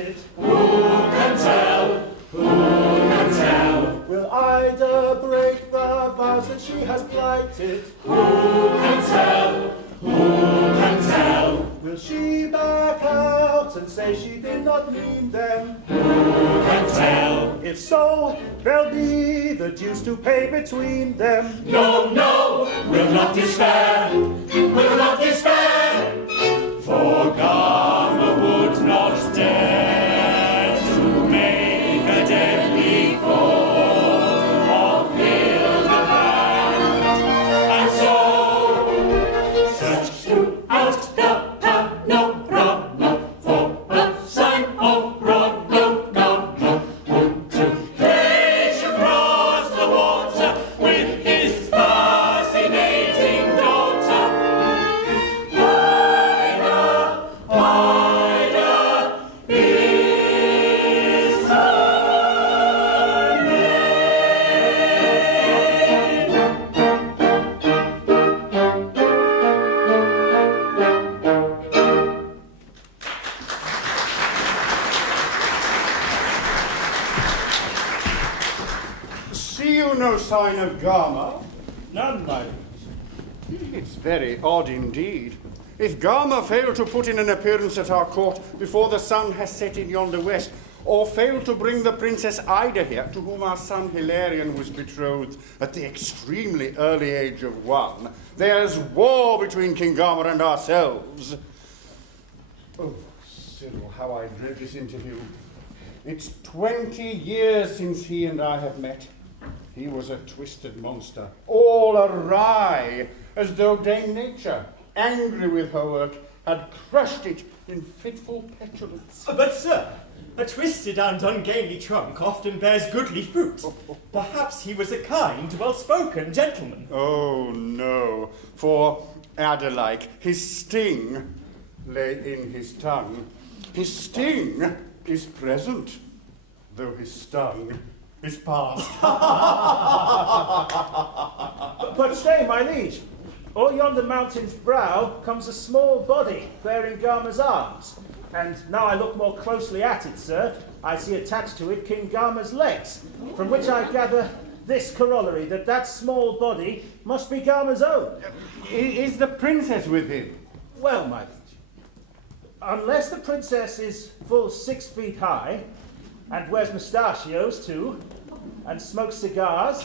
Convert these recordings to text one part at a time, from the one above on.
plighted? Who can tell? Who can tell? Will Ida break the vows that she has plighted? Who can tell? Who can tell? Will she back out and say she did not mean them? Who can tell? If so, there'll be the dues to pay between them. No, no, we'll not despair. We'll not despair. For Gama would not dare to make a deadly foe of Gilbert. And so, search throughout the panorama for a sign of royal Gama, who today should cross the water with his fascinating daughter. Ida is her name. See you no sign of Gama? None, my liege. It's very odd indeed. If Gama failed to put in an appearance at our court before the sun has set in yonder west, or failed to bring the Princess Ida here, to whom our son Hilarion was betrothed at the extremely early age of 1, there's war between King Gama and ourselves. Oh, Cyril, how I dread this interview. It's 20 years since he and I have met. He was a twisted monster, all awry, as though Dame Nature, angry with her work, had crushed it in fitful petulance. But, sir, a twisted and ungainly trunk often bears goodly fruit. Perhaps he was a kind, well-spoken gentleman. Oh, no, for adder-like, his sting lay in his tongue. His sting is present, though his stung is past. But stay, my liege. O'er yonder mountain's brow comes a small body bearing Gama's arms. And now I look more closely at it, sir, I see attached to it King Gama's legs, from which I gather this corollary, that that small body must be Gama's own. Is the princess with him? Well, my liege, unless the princess is full 6 feet high, and wears mustachios too, and smokes cigars,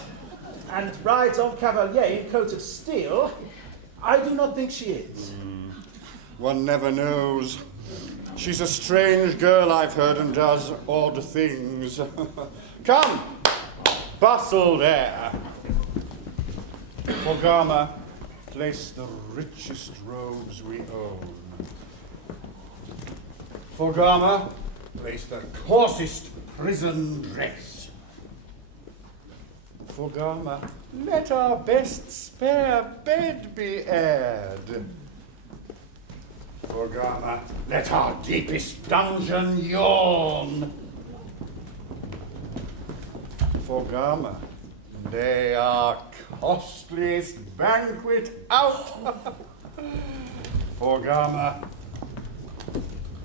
and rides en cavalier in coat of steel, I do not think she is. One never knows. She's a strange girl, I've heard, and does odd things. Come, bustle there. For Gama, place the richest robes we own. For Gama, place the coarsest prison dress. For Gama, let our best spare bed be aired. For Gama, let our deepest dungeon yawn. For Gama, lay our costliest banquet out. For Gama,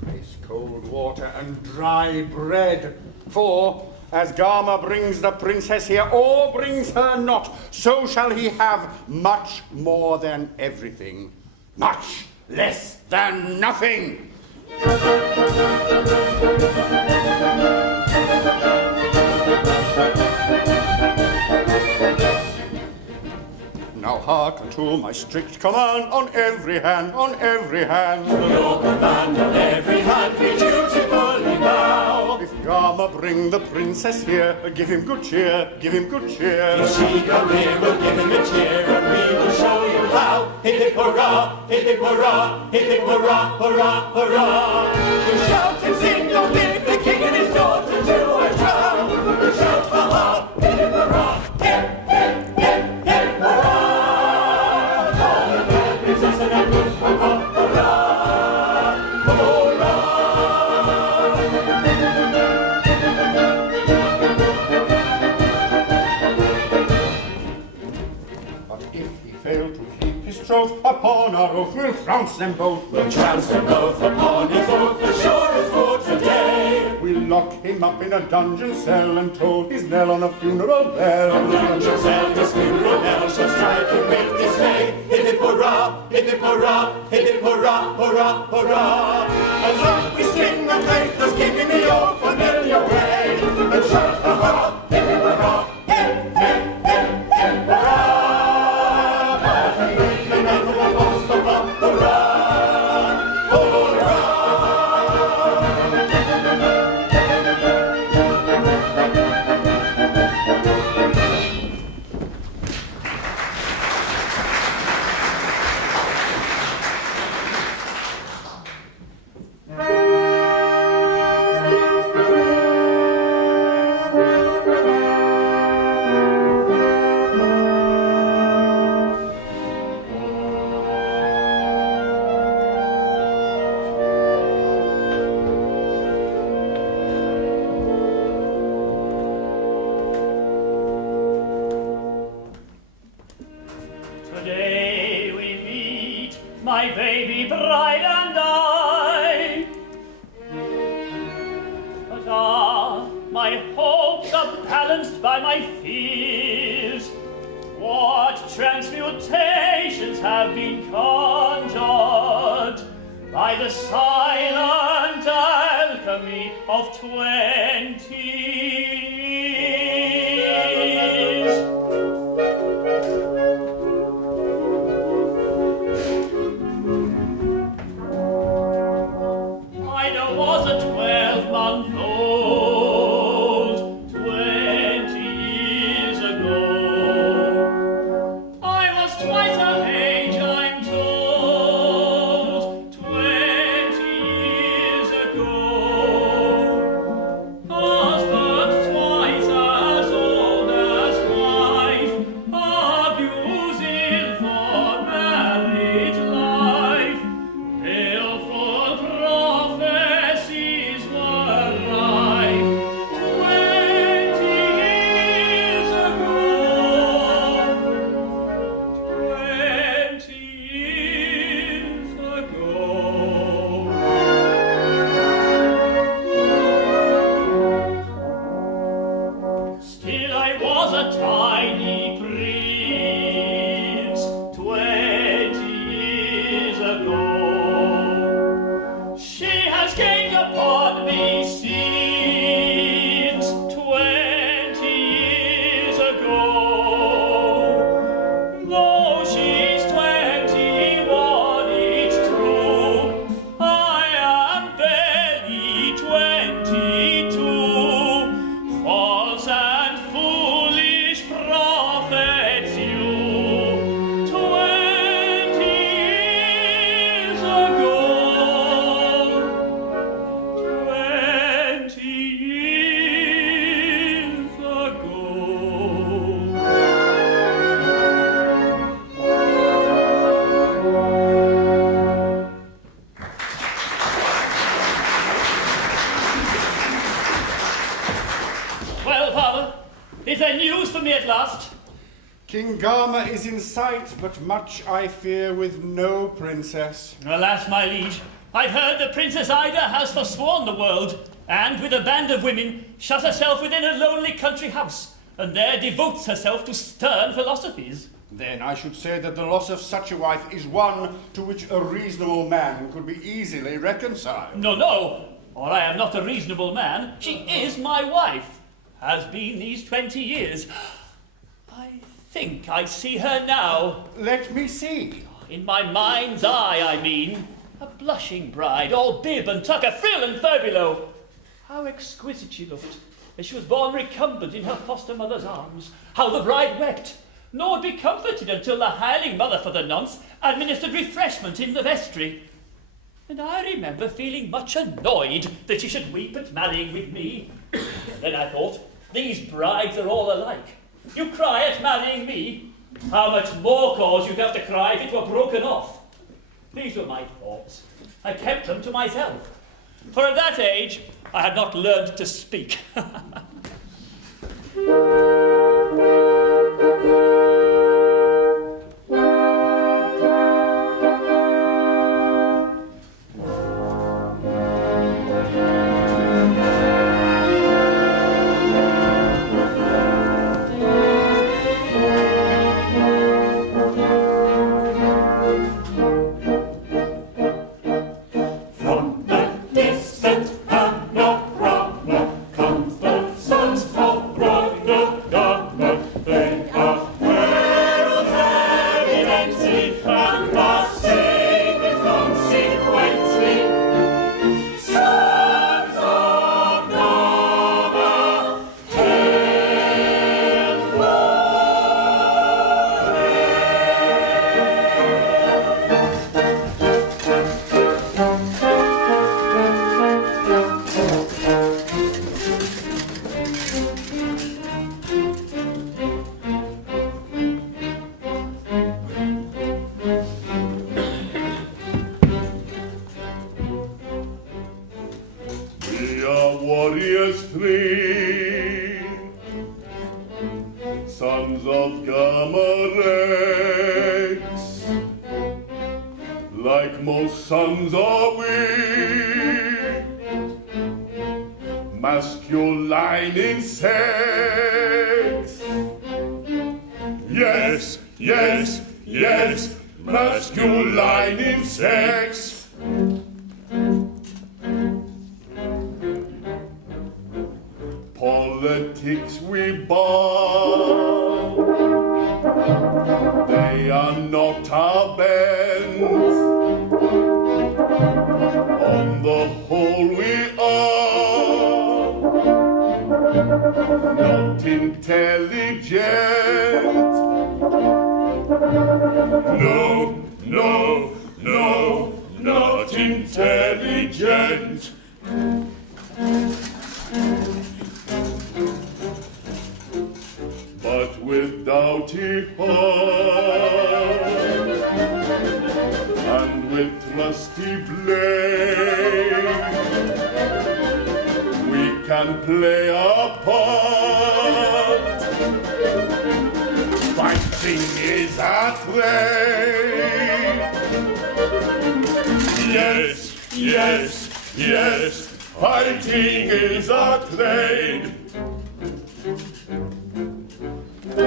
place cold water and dry bread. For, as Gama brings the princess here, or brings her not, so shall he have much more than everything, much less than nothing. Now hearken to my strict command, on every hand, on every hand. To your command on every hand we dutifully bow. If Gama bring the princess here, give him good cheer, give him good cheer. If she come here, we'll give him a cheer, and we will show you how. Hip hip hurrah, hip hip hurrah, hip hip hurrah, hurrah, hurrah. We'll shout and sing, we'll give the king and his daughter to a drum. We'll shout hurrah, hip hip hurrah, hip hip hip hip hurrah. All the fair princess and her good hurrah, hurrah, hurrah. But if he fail to keep his troth, upon our oath we'll trounce them both. We'll trounce them both upon his oath, the surest for today. We lock him up in a dungeon cell and toll his knell on a funeral bell. From dungeon cell his funeral bell shall strike him with dismay. Hip hip hurrah, hip hip hurrah, hip hip hurrah, hurrah, hurrah. As long we string of faithless king in the old familiar way, and shout hurrah, hip hip hurrah, hip hip hip hip hurrah. As we bring the mantle of false the block, hurrah, hurrah. Today we meet, my baby bride and I. But my hopes are balanced by my fears. What transmutations have been conjured by the silent alchemy of 20 years. Ida was a 12-month-old 20 years ago. I was twice her age, I'm told, 20 years ago. Husband twice as old as wife, abuse ill for married life. Baleful prophecies were rife 20 years ago. 20 years ago. Still I was a tiny prince 20 years ago. She has gained upon me since 20 years ago. Though she's 21, it's true, I am barely 22. False and foolish prophets you, 20 years ago. 20 years ago. Well, father, is there news for me at last? King Gama is in sight, but much I fear with no princess. Alas, my liege, I've heard that Princess Ida has forsworn the world, and with a band of women shut herself within a lonely country house, and there devotes herself to stern philosophies. Then I should say that the loss of such a wife is one to which a reasonable man could be easily reconciled. No, or I am not a reasonable man. She is my wife. Has been these 20 years. I think I see her now. Let me see. In my mind's eye, I mean. A blushing bride, all bib and tucker, frill and furbelow. How exquisite she looked, as she was borne recumbent in her foster mother's arms. How the bride wept, nor would be comforted until the hireling mother for the nonce administered refreshment in the vestry. And I remember feeling much annoyed that she should weep at marrying with me. Then I thought, these brides are all alike. You cry at marrying me. How much more cause you'd have to cry if it were broken off. These were my thoughts. I kept them to myself. For at that age, I had not learned to speak. warriors three, sons of Gamarex, like most sons are we, masculine in sex. Yes, yes, yes, masculine in sex. Politics we bow, they are not our bent. On the whole we are not intelligent. No, no, no, not intelligent. But with doughty heart and with trusty blade, we can play our part. Fighting is our trade. Yes, yes, yes, fighting is our trade. All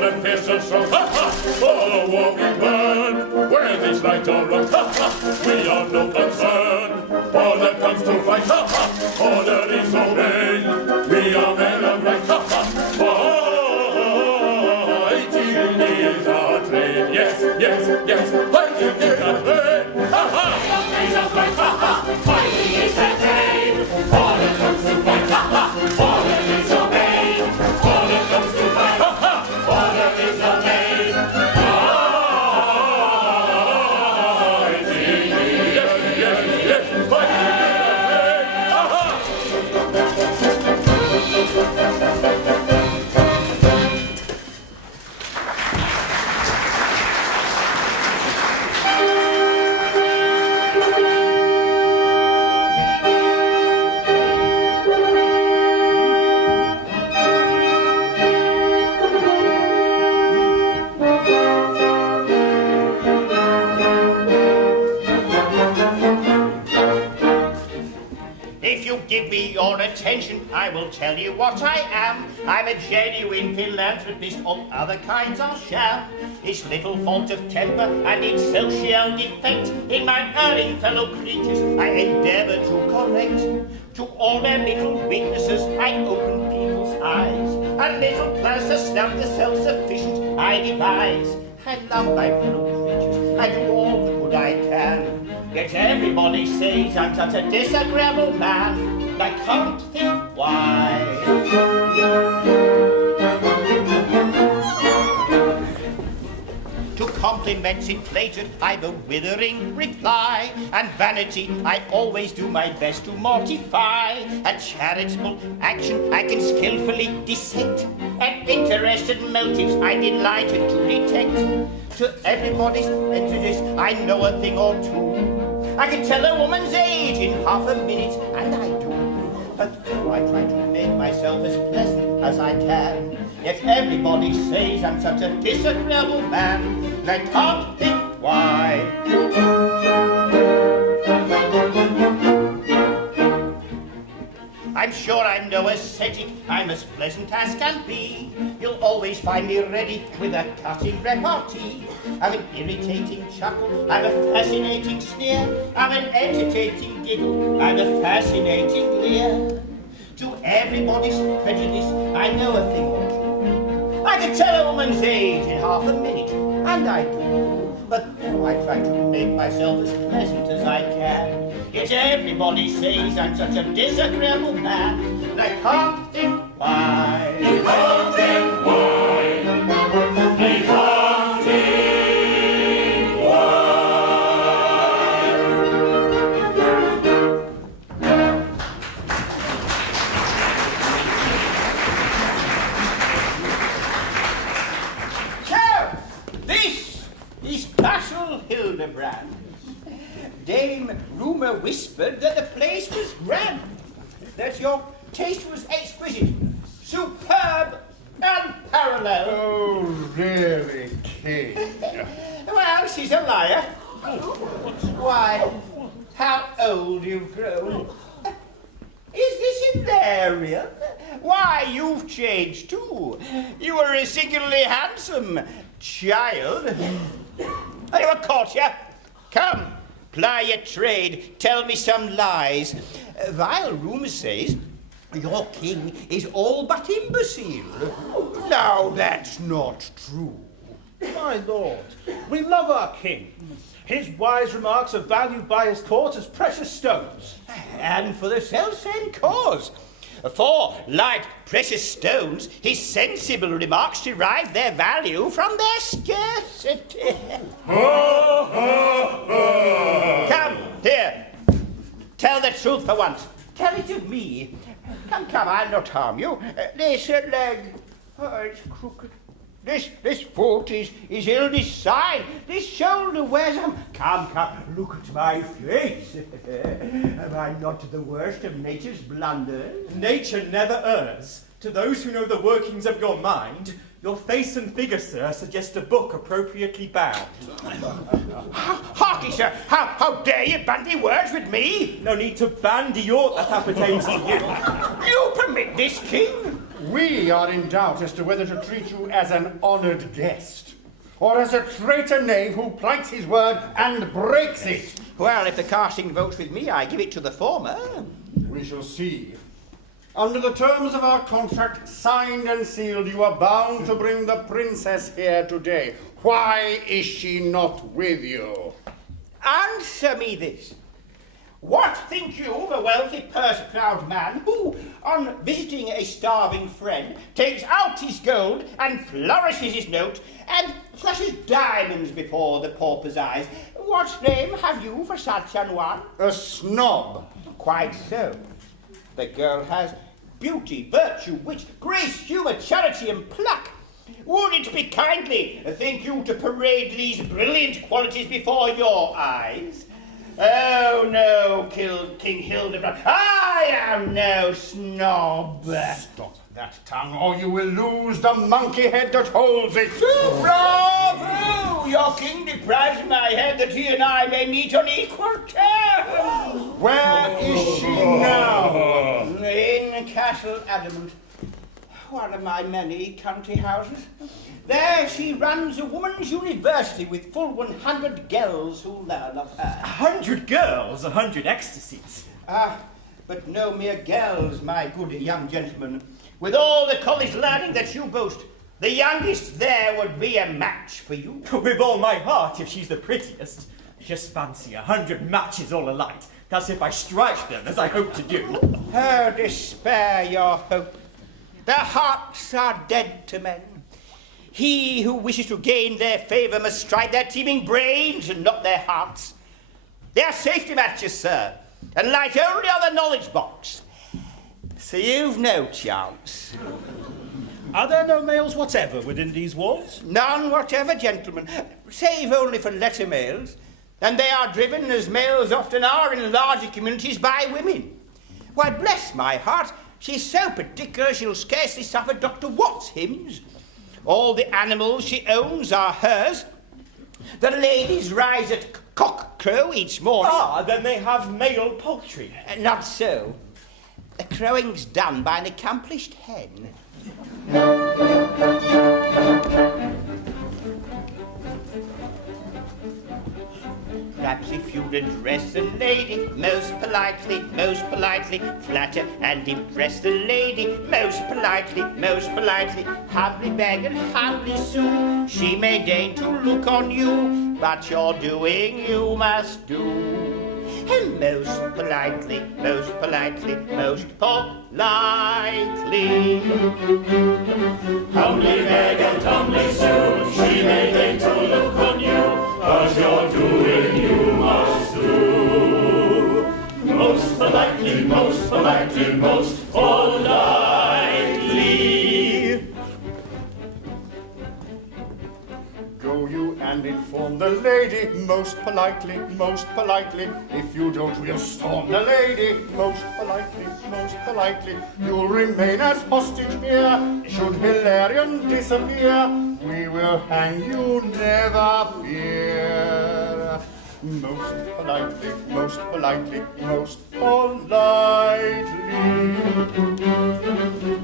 the pistols from, ha ha, all the war we burn. Where this light or wrong, ha ha, we are no concern. All that comes to fight, ha ha, order is obeyed. We are men of right, ha ha, fighting is our trade. Yes, yes, yes, fighting is our trade, ha ha. Fighting is our trade, ha ha, fighting is our trade. All that comes to fight, ha ha, order is obeyed. Give me your attention, I will tell you what I am. I'm a genuine philanthropist, all other kinds are sham. It's little fault of temper and its social defect in my erring fellow creatures I endeavour to correct. To all their little weaknesses I open people's eyes. A little plans to snub the self-sufficient I devise. I love my fellow creatures, I do all the good I can. Yet everybody says I'm such a disagreeable man. I can't think why. To compliments inflated, I've a withering reply. And vanity, I always do my best to mortify. A charitable action I can skillfully dissect. And interested motives I delighted to detect. To everybody's prejudice, I know a thing or two. I can tell a woman's age in half a minute, and I do. But though I try to make myself as pleasant as I can, yet everybody says I'm such a disagreeable man, and I can't think why. I'm sure I'm no ascetic, I'm as pleasant as can be. You'll always find me ready with a cutting repartee. I'm an irritating chuckle, I'm a fascinating sneer, I'm an entertaining giggle, I'm a fascinating leer. To everybody's prejudice, I know a thing or two. I can tell a woman's age in half a minute, and I do. But though I try to make myself as pleasant as I can, yet everybody says I'm such a disagreeable man, and I can't think why. You can't think why. You can't think why. So, this is Castle Hildebrand. Dame Rumour whispered that the place was grand. that your taste was exquisite, superb, unparalleled. Oh, really, King? Well, she's a liar. Why, how old you've grown. Is this hilarious? Why, you've changed too. You were a singularly handsome child. Are you a courtier? Come, ply your trade. Tell me some lies. Vile rumour says your king is all but imbecile. Now, that's not true. My lord, we love our king. His wise remarks are valued by his court as precious stones. And for the selfsame cause. For, like precious stones, his sensible remarks derive their value from their scarcity. Come, here. Tell the truth for once. Tell it of me. Come, I'll not harm you. This leg. Oh, it's crooked. This foot is ill designed. This shoulder wears Come, look at my face. Am I not the worst of nature's blunders? Nature never errs. To those who know the workings of your mind, your face and figure, sir, suggest a book appropriately bound. Harky, sir, how dare you bandy words with me? No need to bandy aught that appertains to you. You permit this, King? We are in doubt as to whether to treat you as an honoured guest, or as a traitor knave who plights his word and breaks it. Well, if the casting votes with me, I give it to the former. We shall see. Under the terms of our contract, signed and sealed, you are bound to bring the princess here today. Why is she not with you? Answer me this. What think you of a wealthy, purse-proud man who, on visiting a starving friend, takes out his gold and flourishes his note and flashes diamonds before the pauper's eyes? What name have you for such an one? A snob. Quite so. The girl has beauty, virtue, wit, grace, humour, charity, and pluck. Would it be kindly, think you, to parade these brilliant qualities before your eyes? Oh, no, King Hildebrand, I am no snob. Stop that tongue, or you will lose the monkey head that holds it. Bravo! Your king deprives my head that he and I may meet on equal terms. Where is she now? In Castle Adamant, one of my many country houses. There she runs a woman's university with full 100 girls who learn of her. 100 girls, 100 ecstasies. But no mere girls, my good young gentleman. With all the college learning that you boast, the youngest there would be a match for you. With all my heart, if she's the prettiest. Just fancy 100 matches all alike. That's if I strike them, as I hope to do. Oh, despair your hope. Their hearts are dead to men. He who wishes to gain their favour must strike their teeming brains and not their hearts. They are safety matches, sir, and light only on the knowledge box. So you've no chance. Are there no males whatever within these walls? None whatever, gentlemen, save only for letter mails, and they are driven, as males often are in larger communities, by women. Why, bless my heart, she's so particular she'll scarcely suffer Dr. Watts' hymns. All the animals she owns are hers. The ladies rise at cock-crow each morning. Then they have male poultry. Not so. The crowing's done by an accomplished hen. Perhaps if you'd address the lady most politely, flatter and impress the lady most politely, humbly beg and humbly sue, she may deign to look on you, but your doing you must do. And most politely, most politely. Humbly beg and humbly sue, she may deign to look on you, but your doing you must do. Most politely, most politely. Go you and inform the lady most most politely, most politely. If you don't, we'll storm the lady. Most politely, you'll remain as hostage here. Should Hilarion disappear, we will hang you, never fear. Most politely, most politely, most politely.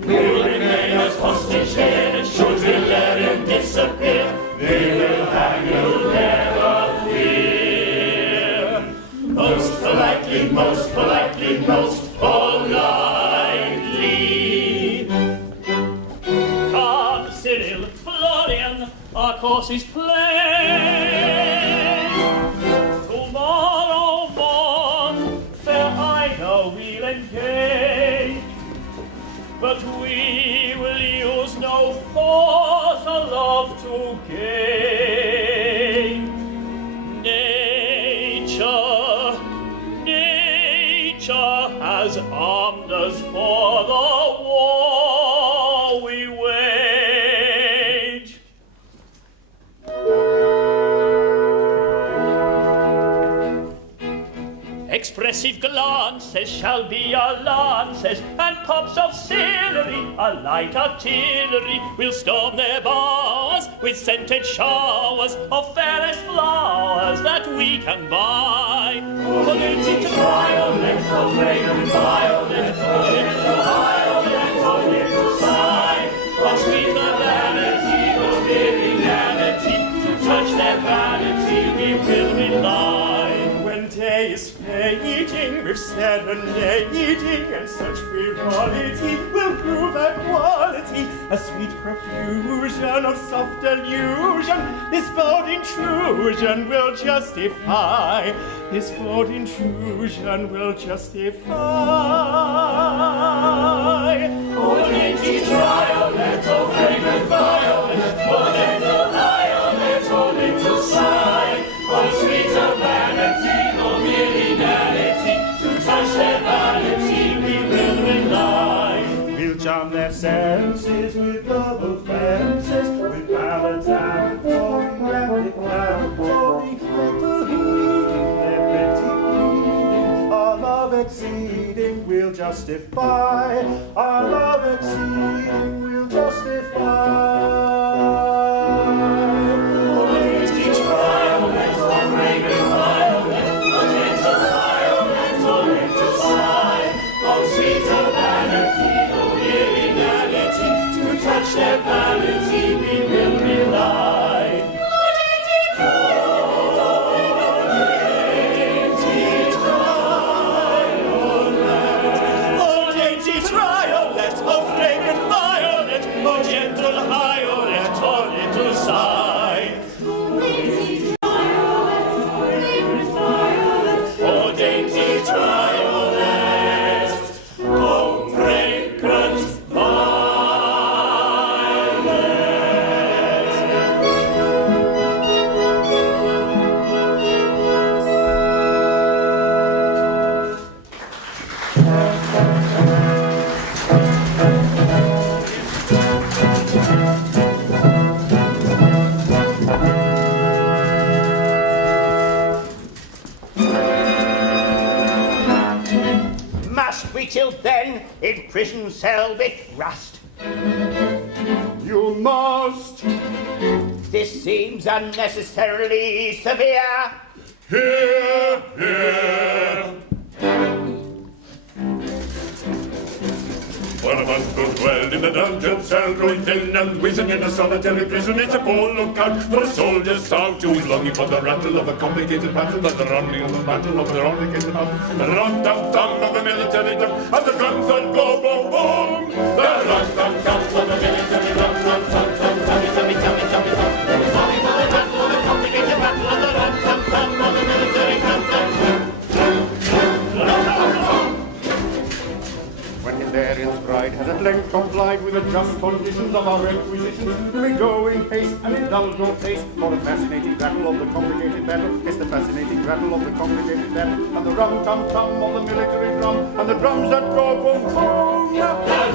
We'll remain as hostage here. Should Hilarion disappear, we will hang you, never fear. Most politely, most politely, most politely. Come, Cyril, Florian, our course is plain. Tomorrow morn, fair Ida we'll engage, but we will use no force or love to gain. Nature has armed us for the war we wage. Expressive glances shall be our lances, and pops of celery, a light artillery, will storm their bowers with scented showers of fairest flowers that we can buy. For beauty violet, for fragrant violet, for gentle violet, for little sigh, for sweet the vanity, for very vanity, to touch their vanity we will rely. When day is fading with serenading, and such frivolity will prove a quality, a sweet profusion of soft delusion, this bold intrusion will justify. This bold intrusion will justify. Oh, dainty violet, oh, fragrant violet, oh, gentle violet, oh, little sigh, oh, sweeter vanity, oh, mere inanity, to touch their vanity we will rely. We'll charm their senses with double fences, with ballads and poetry and declamatory, with the heeding their pretty pleading. Our love exceeding will justify. Our love exceeding will justify. Oh, dainty violet, oh, fragrant violet, oh, gentle violet, oh, little sigh, oh, sweeter vanity, oh, mere inanity, to touch their vanity we will rely. Oh, dainty Oh, dainty violet, oh, fragrant violet, oh, gentle violet, oh, little sigh. Oh, dainty violet, oh, fragrant Must we till then in prison cell be thrust? You must. This seems unnecessarily severe. Hear, hear. For a man to dwell in a dungeon cell, growing thin and wizened in a solitary prison, it's a poor lookout for a soldier's soul who is longing for the rattle of a complicated battle, and the rumbling of the battle of the complicated battle, the rum-tum-tum of the military drum, and the guns that go boom boom. The rum-tum-tum of the military drum, rum-tum-tum, tummy-tummy-tummy-tummy-tum. The tummy for the battle of the complicated battle, and the rum-tum-tum of the military drum. When Hilarian's bride has at length complied with the just conditions of our requisitions, we go in haste and indulge your taste for the fascinating rattle of the complicated battle. It's the fascinating rattle of the complicated battle, and the rum-tum-tum of the military drum, and the drums that go boom boom. The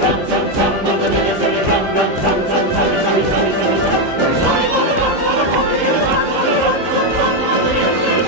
rum-tum-tum of the military drum, rum-tum-tum-tum-tum-tum-tum-tum. Sorry for the battle of the complicated battle, the rum-tum-tum of the military drum.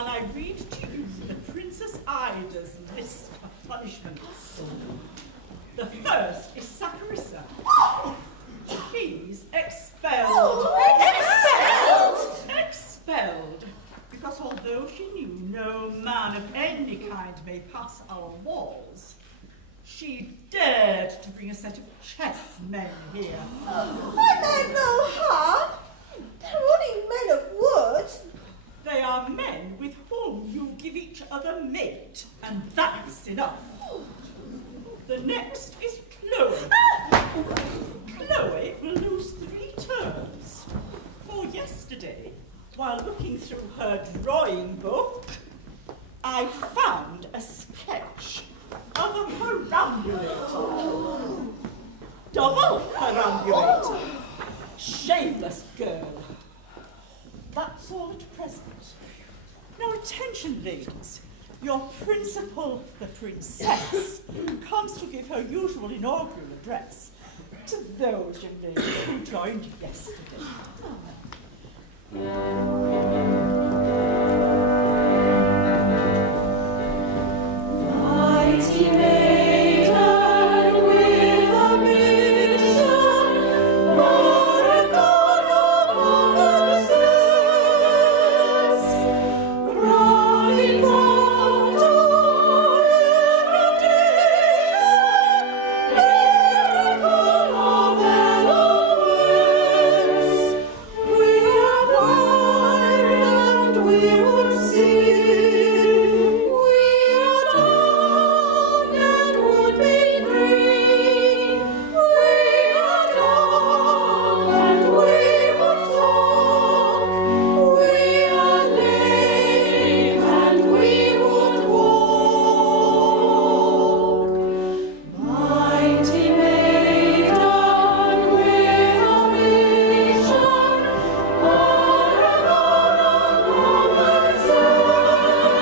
while I read to you the Princess Ida's list of punishments. The first is Saccharissa. She's expelled. Expelled, because although she knew no man of any kind may pass our walls, she dared to bring a set of chessmen here. I meant no harm. They're only men of wood. They are men with whom you give each other mate, and that's enough. The next is Chloe. Chloe will lose 3 turns. For yesterday, while looking through her drawing book, I found a sketch of a perambulator. Double perambulator. Shameless girl. That's all at present. Now attention, ladies. Your principal, the princess, comes to give her usual inaugural address to those young ladies who joined yesterday. Mighty maiden with a mission, Mother God of common sense, crying out on erudition, miracle of eloquence. We are blind and we would see. We are dumb and would be free. We are dumb and we would talk. We are lame and we would walk. Mighty maiden with a mission, Paragon of common sense,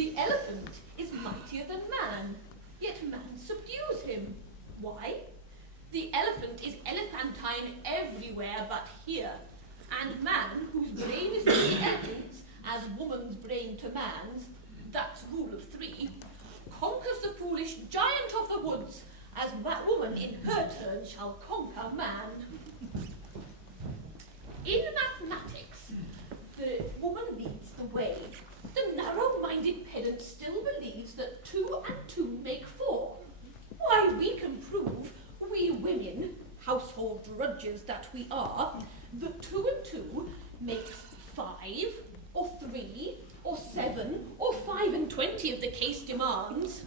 The elephant is mightier than man, yet man subdues him. Why? The elephant is elephantine everywhere but here, and man, whose brain is to the elephant's as woman's brain to man's, that's rule of 3, conquers the foolish giant of the woods, as woman in her turn shall conquer man. In mathematics, the woman leads the way. The narrow-minded pedant still believes that 2 and 2 make 4. Why, we can prove, we women, household drudges that we are, that 2 and 2 makes 5, or 3, or 7, or 5 and 20 if the case demands.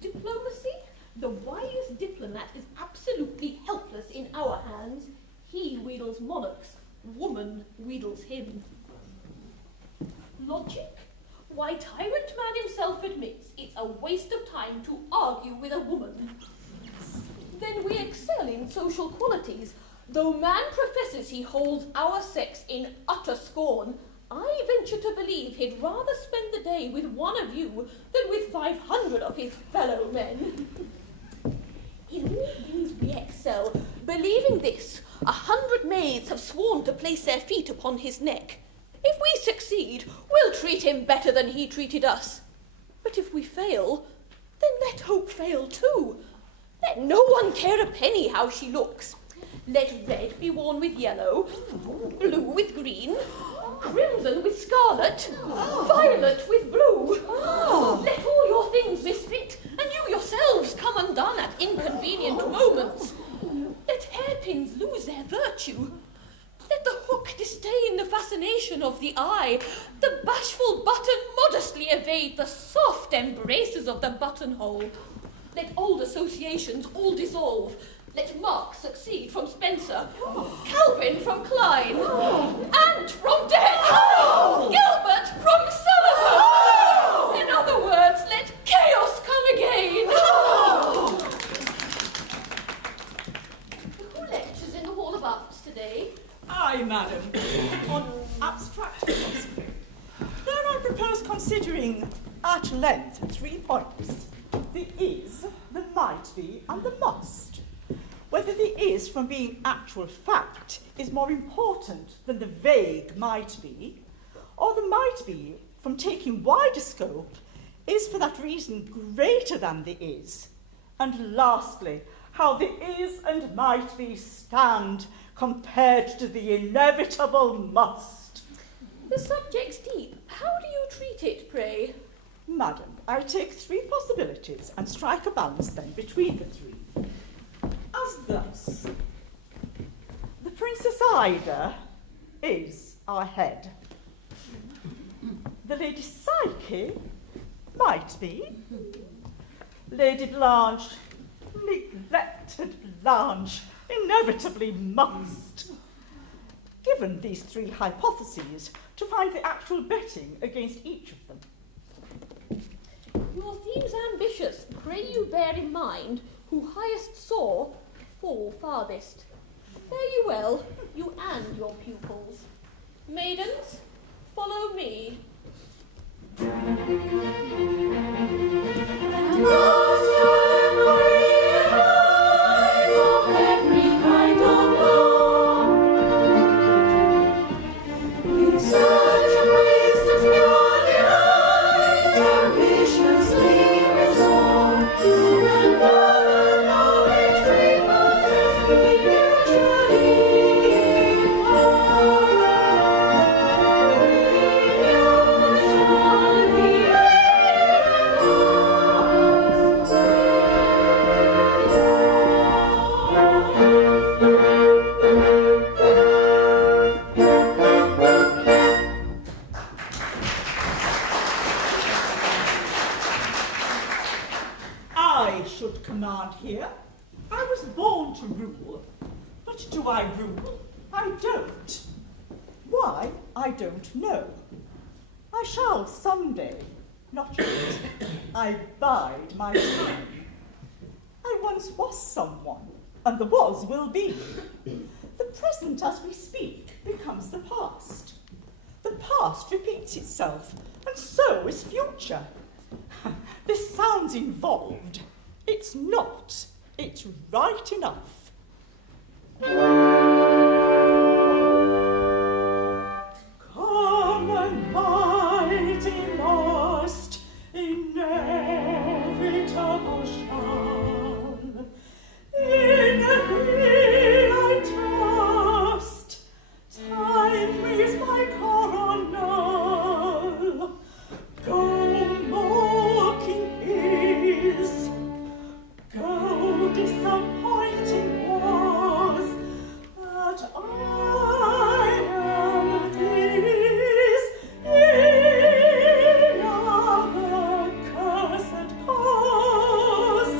Diplomacy? The wise diplomat is absolutely helpless in our hands. He wheedles monarchs, woman wheedles him. Logic? Why, tyrant man himself admits it's a waste of time to argue with a woman. Then we excel in social qualities. Though man professes he holds our sex in utter scorn, I venture to believe he'd rather spend the day with one of you than with 500 of his fellow men. In all things we excel, believing this, 100 maids have sworn to place their feet upon his neck. If we succeed, we'll treat him better than he treated us. But if we fail, then let hope fail too. Let no one care a penny how she looks. Let red be worn with yellow, blue with green, crimson with scarlet, violet with blue. Let all your things misfit, and you yourselves come undone at inconvenient moments. Let hairpins lose their virtue. Let the hook disdain the fascination of the eye, the bashful button modestly evade the soft embraces of the buttonhole. Let old associations all dissolve. Let Marx succeed from Spencer, Calvin from Klein, Ant from Dent, Gilbert from Sullivan. In other words, let chaos come again. Who lectures in the Hall of Arts today? I, madam, on abstract philosophy. There I propose considering at length 3 points: the is, the might be, and the must. Whether the is from being actual fact is more important than the vague might be, or the might be from taking wider scope is for that reason greater than the is. And lastly, how the is and might be stand compared to the inevitable must. The subject's deep. How do you treat it, pray? Madam, I take 3 possibilities and strike a balance then between the 3. As thus, the Princess Ida is our head. The Lady Psyche might be. Lady Blanche, neglected Blanche, inevitably must. Given these 3 hypotheses, to find the actual betting against each of them. Your theme's ambitious. Pray you bear in mind who highest saw fall farthest. Fare you well, you and your pupils. Maidens, follow me. Here, I was born to rule, but do I rule? I don't. Why? I don't know. I shall someday, not yet. I bide my time. I once was someone, and the was will be. The present as we speak becomes the past. The past repeats itself, and so is future. This sounds involved. It's not. It's right enough. Common mighty must, inevitable shall, in thee I trust, time is my coronal, go mocking is, go disappointing was, that I am this, ye are the cursed cause,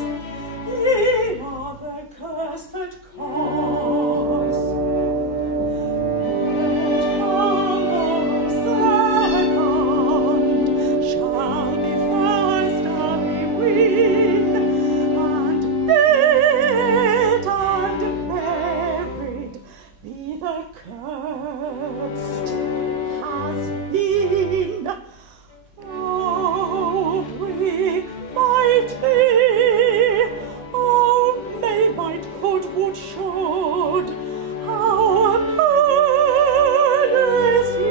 ye are the cursed cause. Second shall be first, I win, and dead and buried be the cursed has been. Oh, quick, mighty, oh, may might could would should, how pearl is he,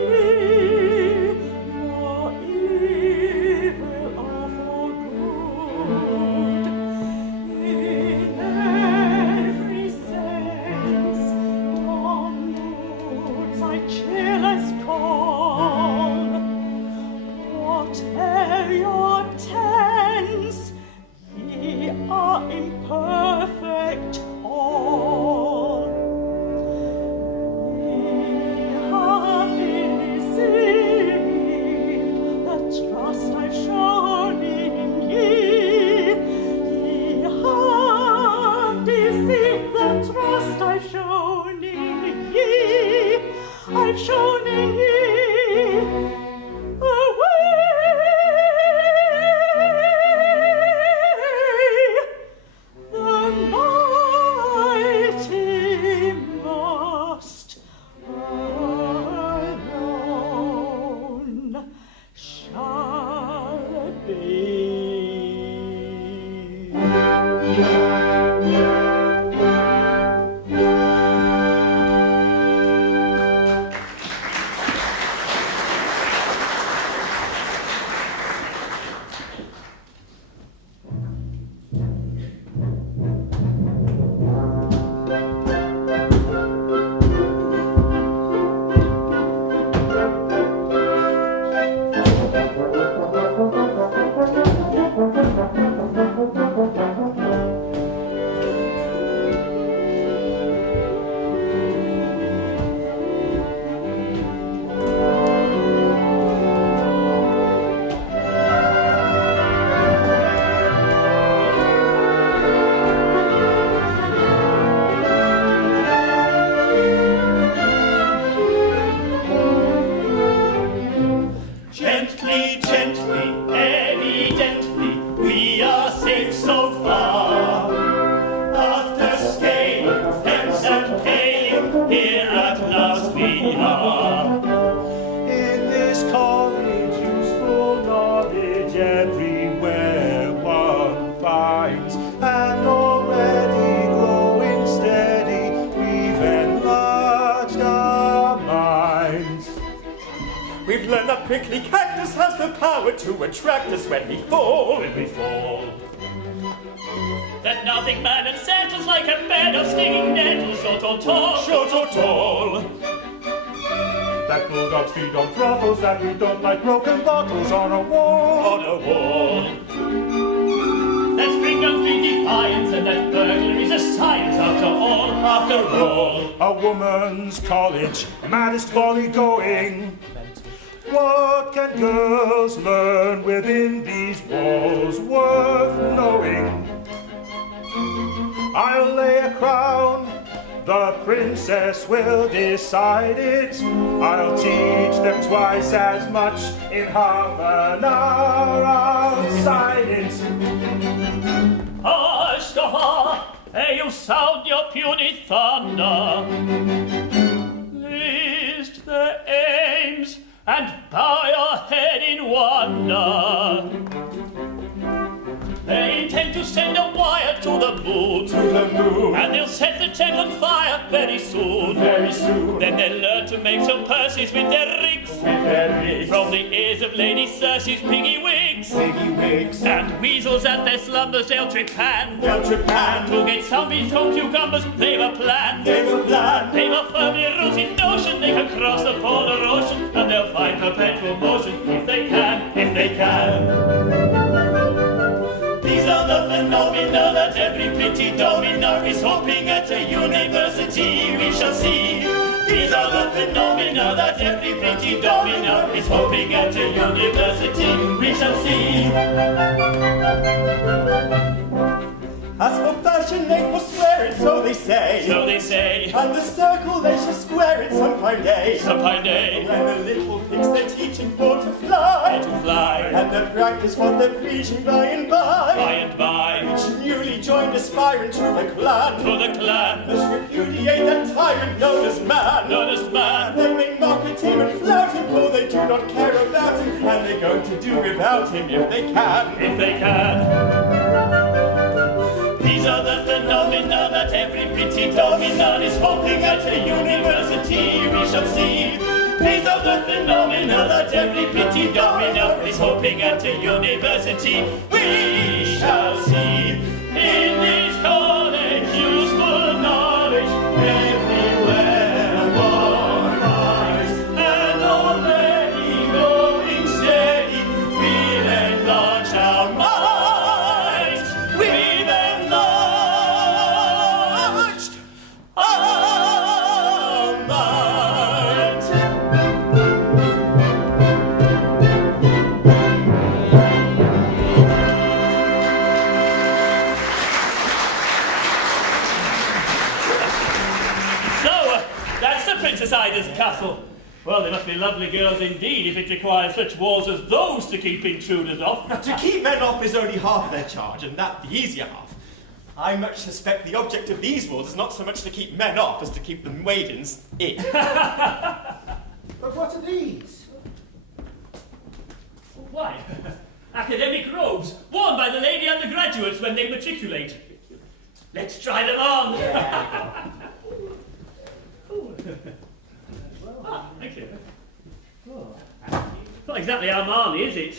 for evil or for good, in every sense, downwards I cheerless call, whate'er your tense, ye are imperfect all. Ye have been deceived, the trust I've shown in ye. Ye have deceived, the trust I've shown in ye. I've shown in ye. The mighty must alone shall be. Gently, gently, evidently, we are safe so far. After scaling, fence and paling, here at last we are. In this college, useful knowledge everywhere one finds, and already growing steady, we've enlarged our minds. We've learned that prickly cactus has the power to attract us when we fall. That nothing man unsettles like a bed of stinging nettles, short or tall. Short or tall. That bulldogs feed on throttles, that we don't like broken bottles on a wall. On a wall. That spring guns bring defiance, and that burglary's a science after all. After all. A woman's college, maddest folly going. What can girls learn within these walls worth knowing? I'll lay a crown, the princess will decide it. I'll teach them twice as much in half an hour outside it. Hush, Stoffer, ere you sound your puny thunder, lest the aims and bow your head in wonder. They intend to send a wire to the moon. And they'll set the Thames on fire very soon. Then they'll learn to make some purses with their rigs. From the ears of Lady Circe's piggy wigs. And weasels at their slumbers they'll trepan. To get some beans, home cucumbers, they've a plan. They've a firmly rooted notion they can cross the polar ocean. And they'll find perpetual motion if they can. These are the phenomena that every pretty domino is hoping at a university we shall see. These are the phenomena that every pretty domino is hoping at a university we shall see. As for fashion, they forswear it, so they say. And the circle they shall square it some fine day. And the little pigs they're teaching for to fly. And they'll practice what they're preaching by and by. Each newly joined aspirant to the clan. Must repudiate that tyrant known as man. They may mock at him and flout him, for they do not care about him. And they're going to do without him if they can. These are the phenomena that every pretty domino is hoping at a university we shall see. These are the phenomena that every pretty domino is hoping at a university we shall see. In this college, useful knowledge everywhere one finds, and already going steady, we'll enlarge our minds. We've enlarged our minds. That's the Princess Ida's castle. Well, they must be lovely girls indeed if it requires such walls as those to keep intruders off. To keep men off is only half their charge, and that the easier half. I much suspect the object of these walls is not so much to keep men off as to keep the maidens in. But what are these? Why? Academic robes worn by the lady undergraduates when they matriculate. Let's try them on. Ah, thank you. Not exactly Armani, is it?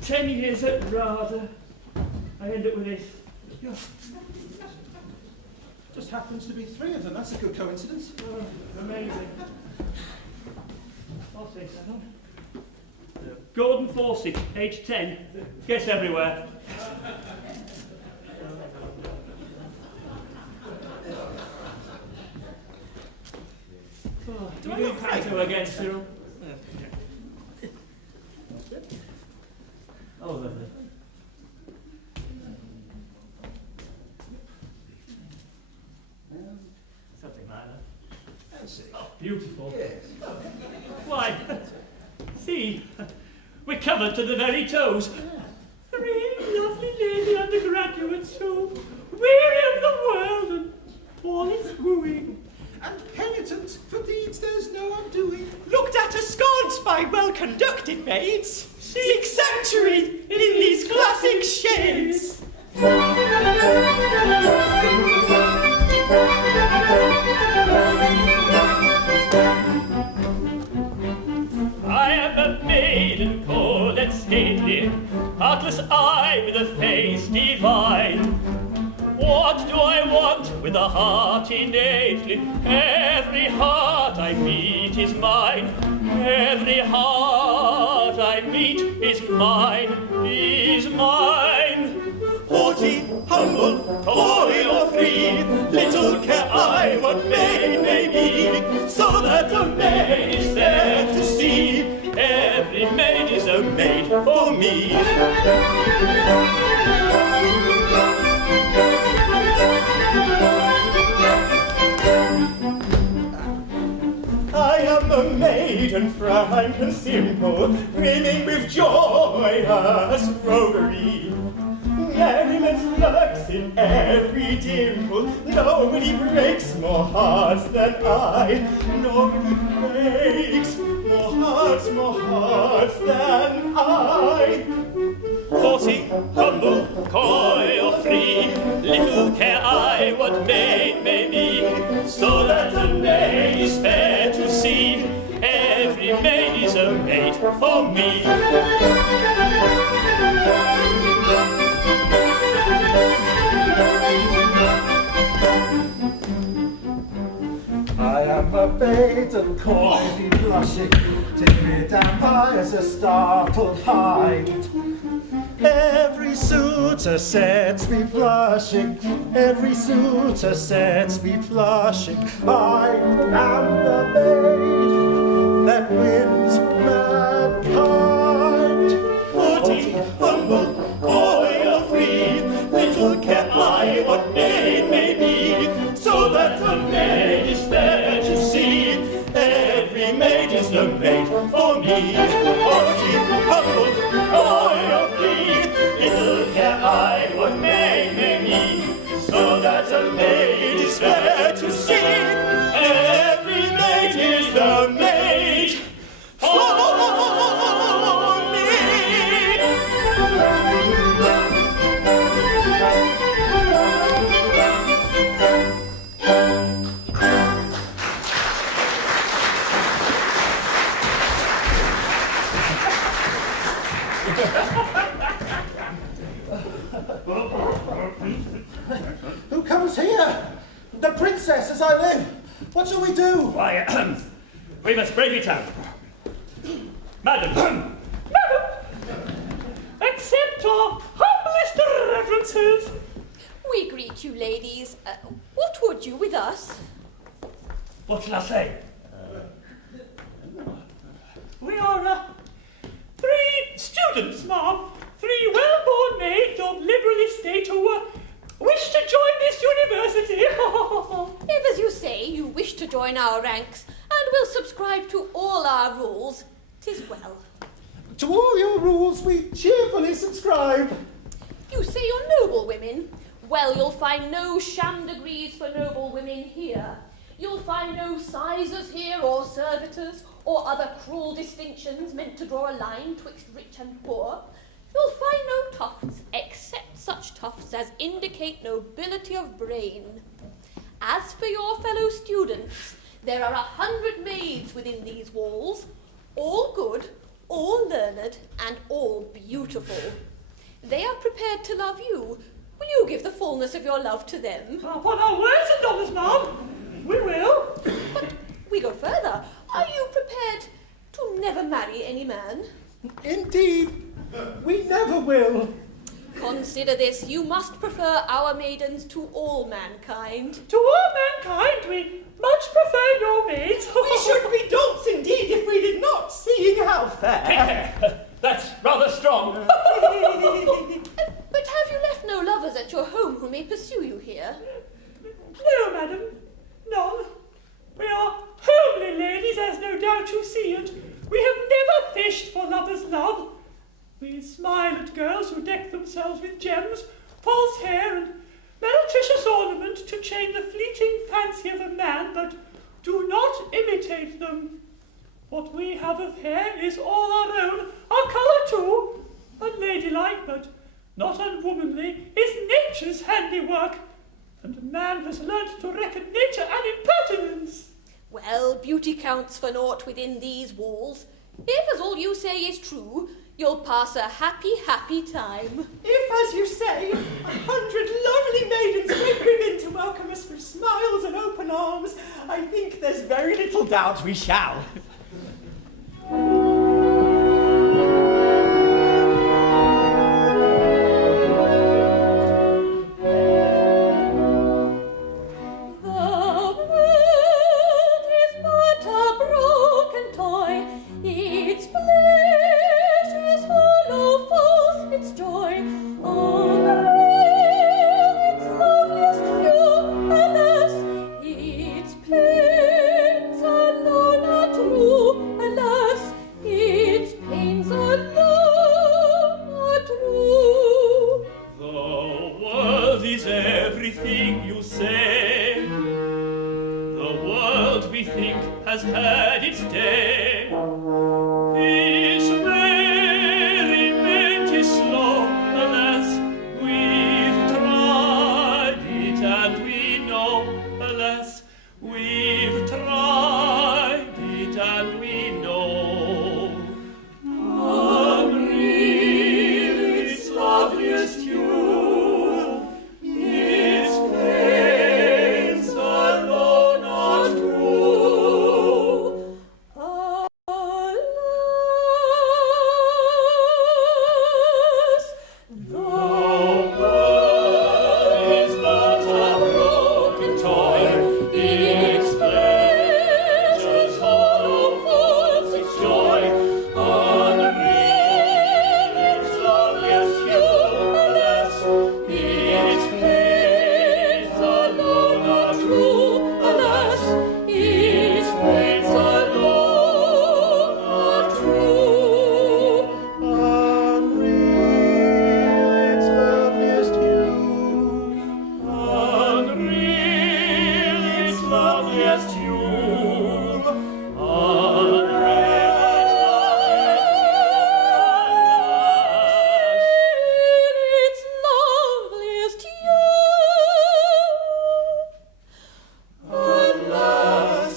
10 years at RADA. I end up with this. Just happens to be 3 of them. That's a good coincidence. Oh, amazing. What's this? Gordon Fawcett, age 10. Gets everywhere. Oh, you doing panto again, Cyril? Oh, lovely. Something like that. Oh, beautiful. Yes. Why, see, we're covered to the very toes. 3 lovely lady undergraduates who, weary of the world and all its wooing, and penitent for deeds there's no undoing, Looked at askance by well-conducted maids, seek sanctuary in these classic shades. I am a maiden cold and stately, artless eye with a face divine. What do I want with a heart innately? Every heart I meet is mine. Every heart I meet is mine, is mine. Haughty, humble, toil or free, little care I what may be, so that a maid is there to see. Every maid is a maid for me. I am a maiden frank and simple, brimming with joy as roguery. merriment lurks in every dimple. Nobody breaks more hearts than I. Nobody breaks more hearts than I. Haughty, humble, coy or free, little care I what maid may be, so that a maid is fair to see. Every maid is a maid for me. I am a maiden coyly blushing, timid and high as a startled hind. Every suitor sets me flushing, every suitor sets me flushing. I am the maid that wins mankind. Haughty, humble, coy or free, little care I what maid may be, so that a maid is fair to see. Every maid is the maid for me. Haughty, humble, coy or free, little care I what maid may be, so that a maid is fair to see. Every maid is the maid for me. Who comes here? The princess, as I live. What shall we do? Why, we must brave it out. Madam, accept our humblest reverences. We greet you, ladies. What would you with us? What shall I say? We are 3 students, ma'am. 3 well-born maids of liberal estate who wish to join this university. If, as you say, you wish to join our ranks and will subscribe to all our rules, 'tis well. To all your rules we cheerfully subscribe. You say you're noble women. Well, you'll find no sham degrees for noble women here. You'll find no sizers here or servitors or other cruel distinctions meant to draw a line twixt rich and poor. You'll find no tufts except such tufts as indicate nobility of brain. As for your fellow students, there are 100 maids within these walls, all good, all learned, and all beautiful. They are prepared to love you. Will you give the fullness of your love to them? Upon our words and honours, ma'am, we will. But we go further. Are you prepared to never marry any man? Indeed, we never will. Consider this, you must prefer our maidens to all mankind. To all mankind, we much prefer your maids. We should be dolts indeed if we did not, seeing how fair. That's rather strong. But have you left no lovers at your home who may pursue you here? No, madam, none. We are homely ladies, as no doubt you see, and we have never fished for lovers' love. We smile at girls who deck themselves with gems, false hair, and meretricious ornament to chain the fleeting fancy of a man, but do not imitate them. What we have of hair is all our own, our colour too, unladylike, but not unwomanly, is nature's handiwork, and man has learnt to reckon nature an impertinence. Well, beauty counts for naught within these walls. If, as all you say is true, you'll pass a happy, happy time. If, as you say, 100 lovely maidens break within to welcome us with smiles and open arms, I think there's very little doubt we shall. True. we think, has had its day. His merriment is slow, alas, we've tried it and we know, alas, we've tried it and we know. Unreal, its loveliest hue, its pains alone are true. Alas, the world is but a broken toy, its pleasures hollow false its joy. Unreal, its loveliest hue, alas, its pains alone are true, alas, its pains alone are true. Unreal, its loveliest hue. Unreal, its loveliest hue. Unreal, its loveliest hue. Alas,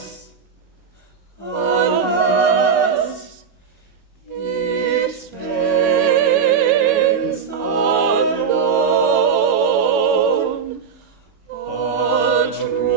alas, its pains alone are true.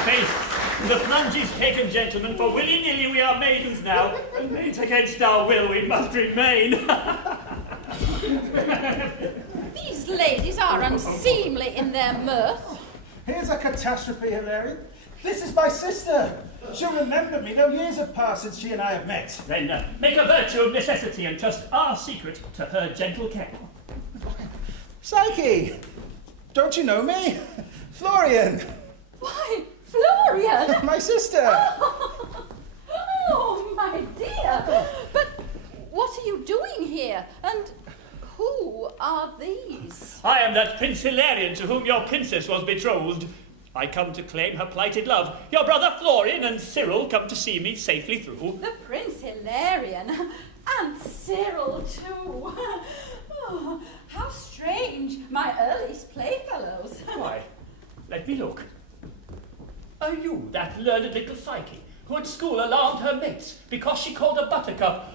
Faith, the plunge is taken, gentlemen, for willy-nilly we are maidens now, and maids against our will we must remain. These ladies are unseemly in their mirth. Here's a catastrophe, Hilarion. This is my sister. She'll remember me, though years have passed since she and I have met. Then make a virtue of necessity and trust our secret to her gentle care. Psyche! Don't you know me? Florian! Why, Florian! My sister! Oh, my dear! But what are you doing here? And who are these? I am that Prince Hilarion to whom your princess was betrothed. I come to claim her plighted love. Your brother Florian and Cyril come to see me safely through. The Prince Hilarion. And Cyril, too. Oh, how strange, my earliest playfellows. Why, let me look. Are you that learned little Psyche, who at school alarmed her mates because she called a buttercup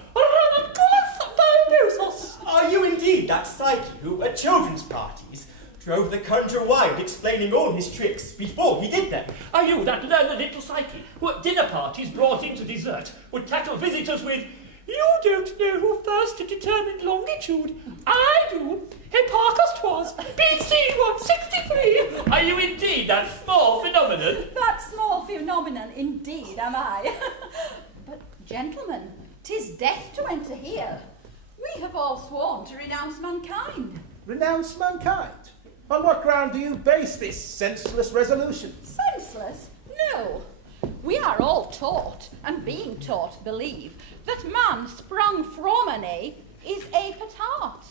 Are you indeed that Psyche who, at children's parties, drove the conjurer wild explaining all his tricks before he did them? Are you that learned little Psyche, who at dinner parties brought in to dessert would tackle visitors with, "You don't know who first determined longitude. I do. Hipparchus 'twas, BC 163. Are you indeed that small phenomenon?" That small phenomenon indeed am I. But, gentlemen, 'tis death to enter here. We have all sworn to renounce mankind. Renounce mankind? On what ground do you base this senseless resolution? Senseless? No. We are all taught, and being taught, believe, that man sprung from an ape is ape at heart.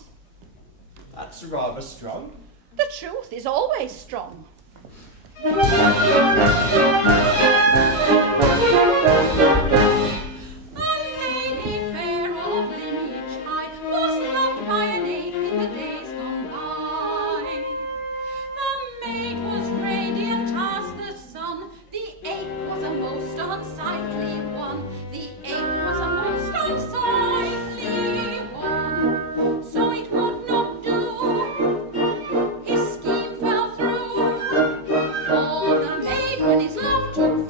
That's rather strong. The truth is always strong. His love took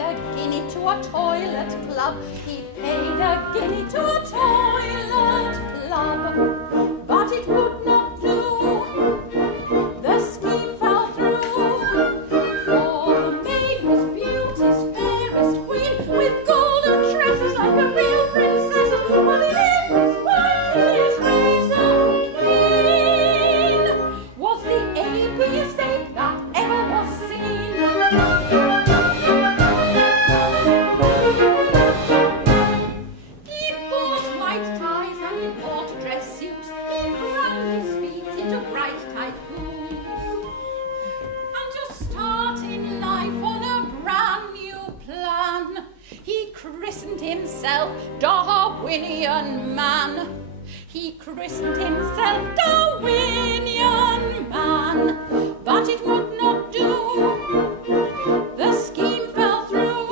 a guinea to a toilet club. He paid a guinea to a toilet club, but it would not do. The scheme fell through, for the maid was beauty's fairest queen, with golden tresses like a real princess, while the empress white his razor clean was the apiest ape that ever was seen. He bought white ties and he bought dress suits. He crammed his feet into bright tight boots. And to start in life on a brand new plan, he christened himself Darwinian Man. He christened himself Darwinian Man, but it would not do. The scheme fell through,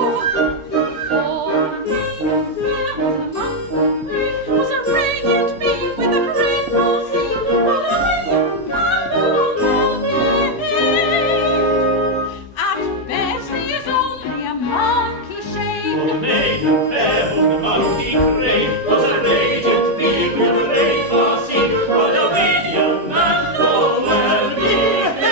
for the maid of the monkey was a radiant being with a great broad seam, while the radiant man well behaved. At best he is only a monkey shade. The maiden fair whom the monkey craved was a radiant being with a great broad seam, while the radiant man well behaved.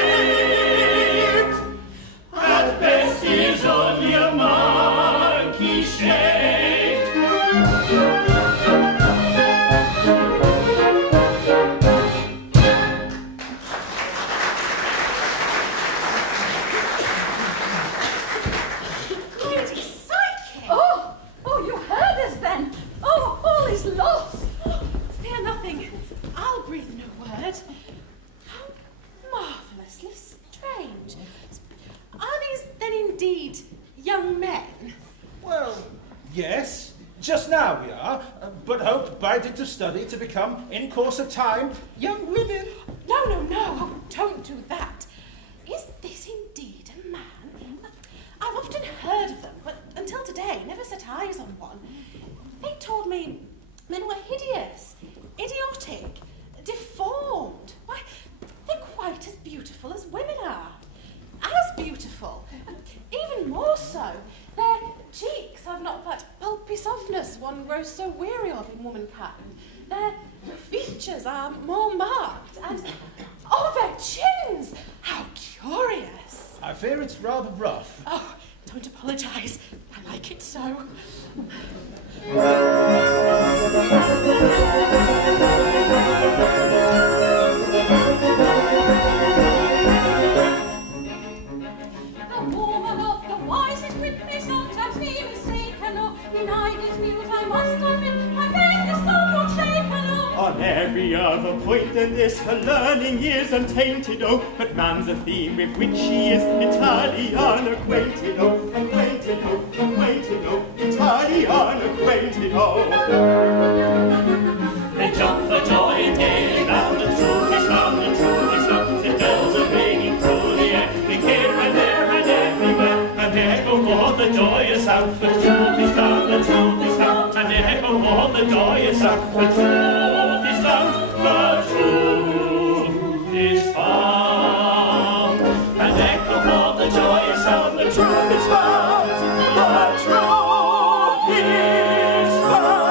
At best he is only a monkey shade. Lady Psyche! Oh, you heard us then. Oh, all is lost. Fear nothing. I'll breathe no word. How marvellously strange. Are these then indeed young men? Well, yes. Just now we are, but hope by dint of study to become, in course of time, young women. No, no, no. Oh, don't do that. Is this indeed a man? I've often heard of them, but until today never set eyes on one. They told me men were hideous, idiotic, deformed. Why, they're quite as beautiful as women are. As beautiful. Even more so. Their cheeks have not that pulpy softness one grows so weary of in womankind. Their features are more marked, and their chins! How curious! I fear it's rather rough. Oh, don't apologise. I like it so. The woman of the wisest wit may sometimes be mistaken, in ideas views I must admit my faith is somewhat shaken, On every other point than this, her learning is untainted, but man's a theme with which she is entirely unacquainted, acquainted, entirely unacquainted, They jump for joy and gaily round, the truth is found, the truth is found. The bells are ringing through the air, we here and there and everywhere, and echo forth the joyous sound. The truth is found, the truth is found, and echo forth the joyous sound. The truth is found, the truth is found, and echo forth the joyous sound. The truth is found, the truth is found.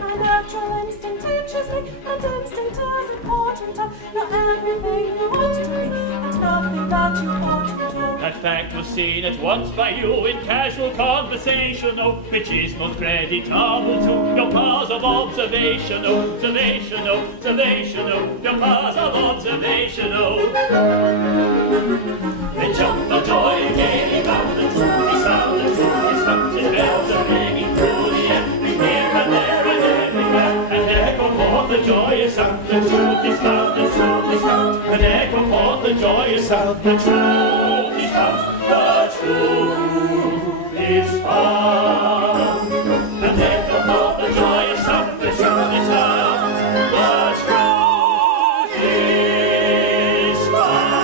My natural instinct teaches me, and instinct is important. You're everything you ought to be, and nothing that you ought to do. That fact was seen at once by you in casual conversation, which is most creditable to your powers of observation, observation, observation, your powers of observation, They jump for joy and gaily round, the truth is found, the truth is found. The bells are ringing through the air, we here and there and everywhere, and echo forth the joyous sound. The truth is found, the truth is found, and echo forth the joyous sound. The truth is found, the truth is found, and echo forth the joyous sound. The truth is found, the truth is found.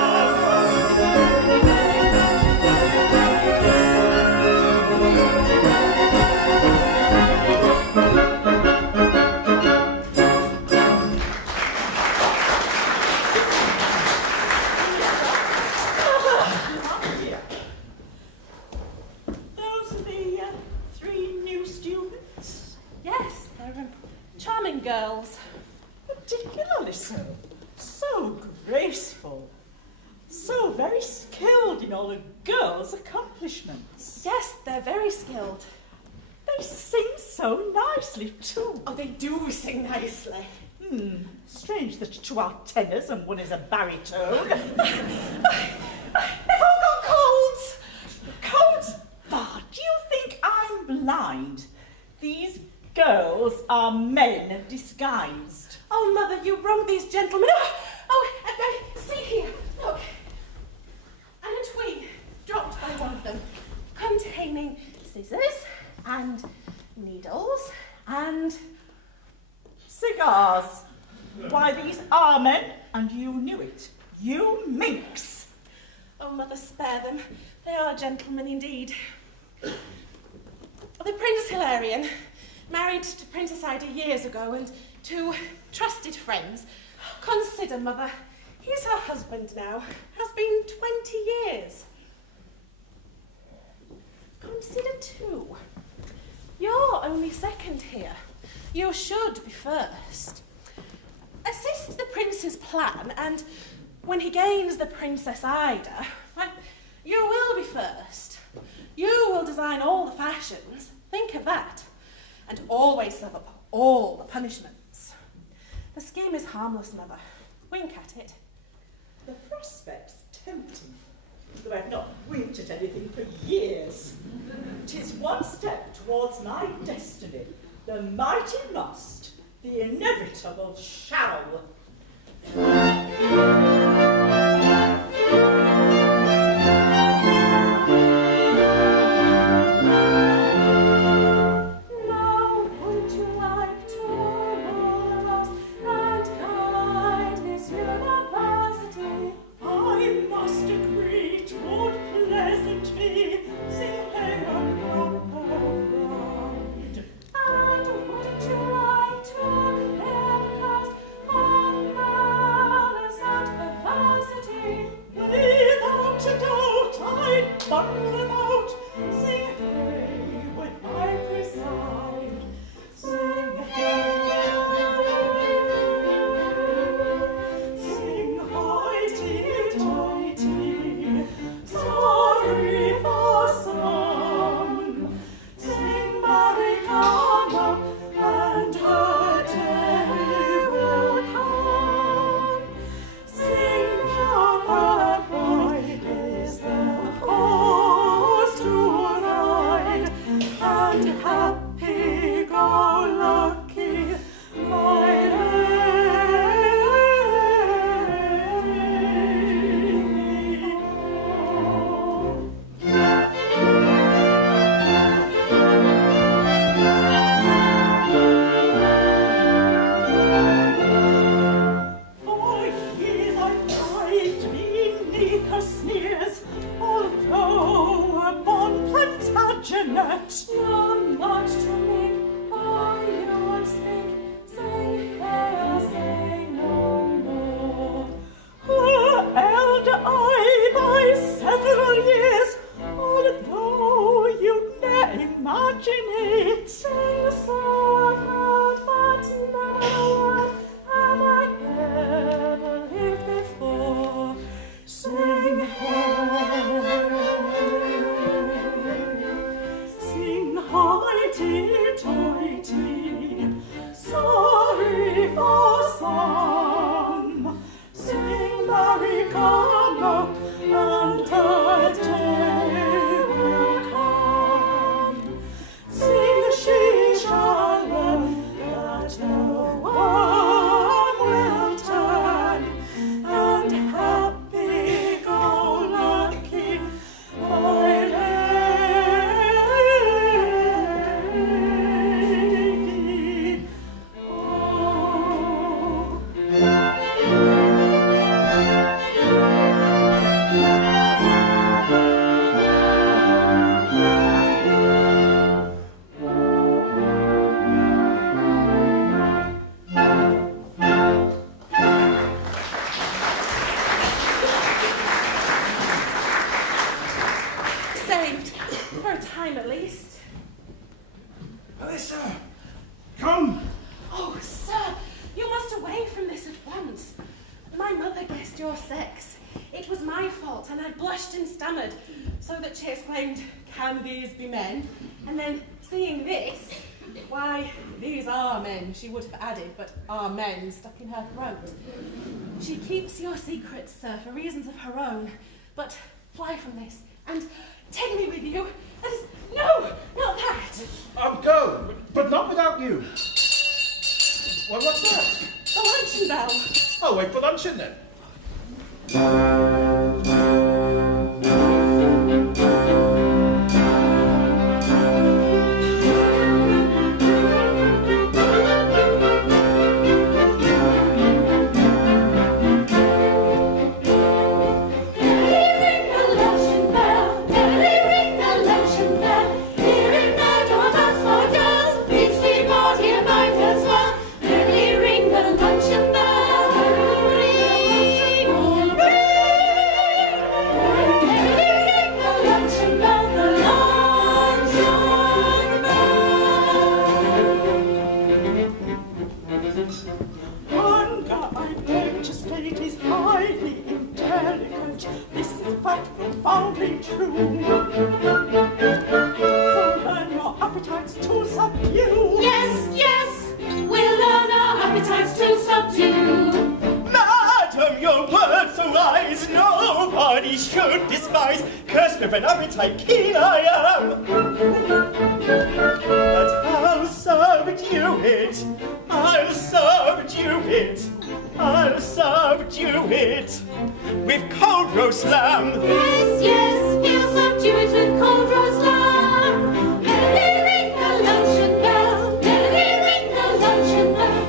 particularly so. So graceful. So very skilled in all a girl's accomplishments. Yes, they're very skilled. They sing so nicely too. Oh, they do sing nicely. Strange that two are tenors and one is a baritone. They've all got colds. Codes? Bah, do you think I'm blind? These girls are men disguised. Oh, Mother, you wrong these gentlemen. See here. Look. And a twig dropped by one of them, containing scissors and needles and cigars. Why, these are men, and you knew it. You minx. Oh, Mother, spare them. They are gentlemen indeed. The Prince Hilarion married to Princess Ida years ago, and two trusted friends. Consider, Mother, he's her husband now. Has been 20 years. Consider too. You're only second here. You should be first. Assist the prince's plan, and when he gains the Princess Ida, well, you will be first. You will design all the fashions. Think of that. And always serve up all the punishments. The scheme is harmless, Mother. Wink at it. The prospect's tempting, though I've not winked at anything for years. 'Tis one step towards my destiny, the mighty must, the inevitable shall. my mother guessed your sex. It was my fault, and I blushed and stammered, so that she exclaimed, "Can these be men?" And then, seeing this, "Why, these are men," she would have added, but "are men" stuck in her throat. She keeps your secrets, sir, for reasons of her own, but fly from this, and take me with you. No, not that. I'll go, but not without you. Well, what's that? The luncheon bell. Oh, wait for luncheon then. Profoundly true. So learn your appetites to subdue. Yes, yes, we'll learn our appetites to subdue. Madam, your words are wise, nobody should despise. Cursed with an appetite keen I am. But I'll subdue it, I'll subdue it, I'll subdue it with cold roast lamb. Yes, yes, he'll subdue it with cold roast lamb. Merrily ring the luncheon bell, merrily ring the luncheon bell.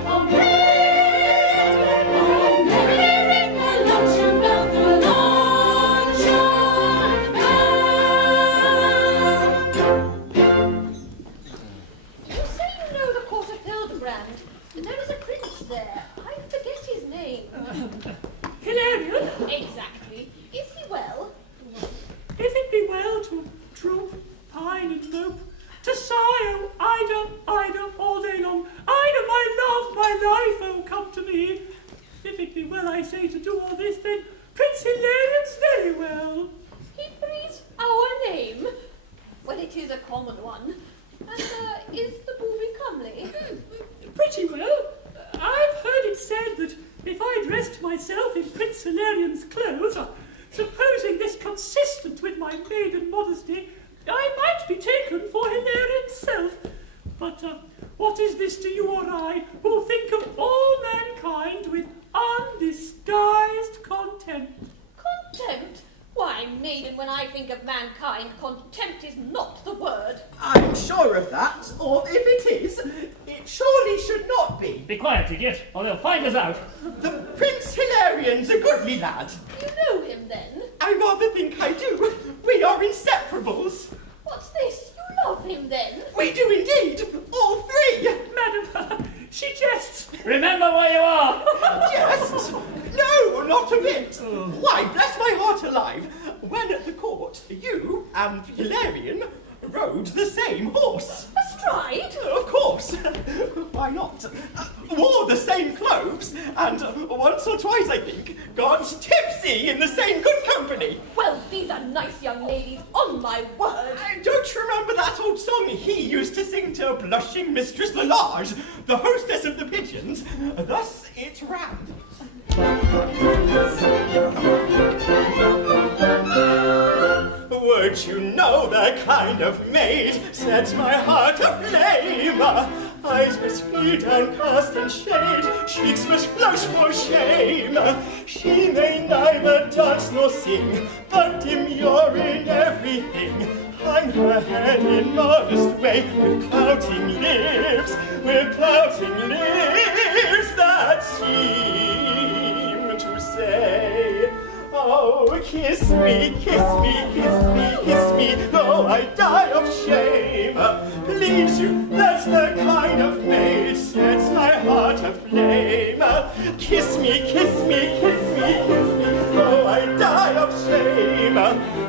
Oh, merrily ring the luncheon bell, the luncheon bell. You say you know the court of Hildebrand, and there is a prince there. I forget his name. Hilarion? Exactly. Is he well? If it be well to droop, pine and mope, to sigh, oh, Ida, Ida, all day long, Ida, my love, my life, oh, come to me. If it be well, I say, to do all this, then Prince Hilarion very well. He breathes our name. Well, it is a common one. And is the booby comely? Pretty well. I've heard it said that if I dressed myself in Prince Hilarion's clothes, supposing this consistent with my maiden modesty, I might be taken for Hilarion's self. But what is this to you or I, who think of all mankind with undisguised contempt? Contempt? Why, maiden, when I think of mankind, contempt is not the word. I'm sure of that, or if it is, it surely should not be. Be quiet, idiot, or they'll find us out. The Prince Hilarion's a goodly lad. You know him, then? I rather think I do. We are inseparables. What's this? You love him, then? We do indeed, all three. Madam, she jests. Remember where you are. Jest? No, not a bit. Why, bless my heart alive, when at the court, you and Hilarion rode the same horse. Astride? Of course. Why not? Wore the same clothes, and once or twice, I think, got tipsy in the same good company. Well, these are nice young ladies, on my word. Don't you remember that old song he used to sing to blushing Mistress Lalage, the hostess of the pigeons? Thus it ran. Would you know the kind of maid sets my heart aflame? Eyes must feed and cast in shade, cheeks must flush for shame. She may neither dance nor sing, but demure in everything. Hang her head in modest way, with pouting lips that seem to say, oh, kiss me, kiss me, kiss me, kiss me, though I die of shame. Please you, that's the kind of maid sets my heart aflame. Kiss me, kiss me, kiss me, kiss me, though I die of shame.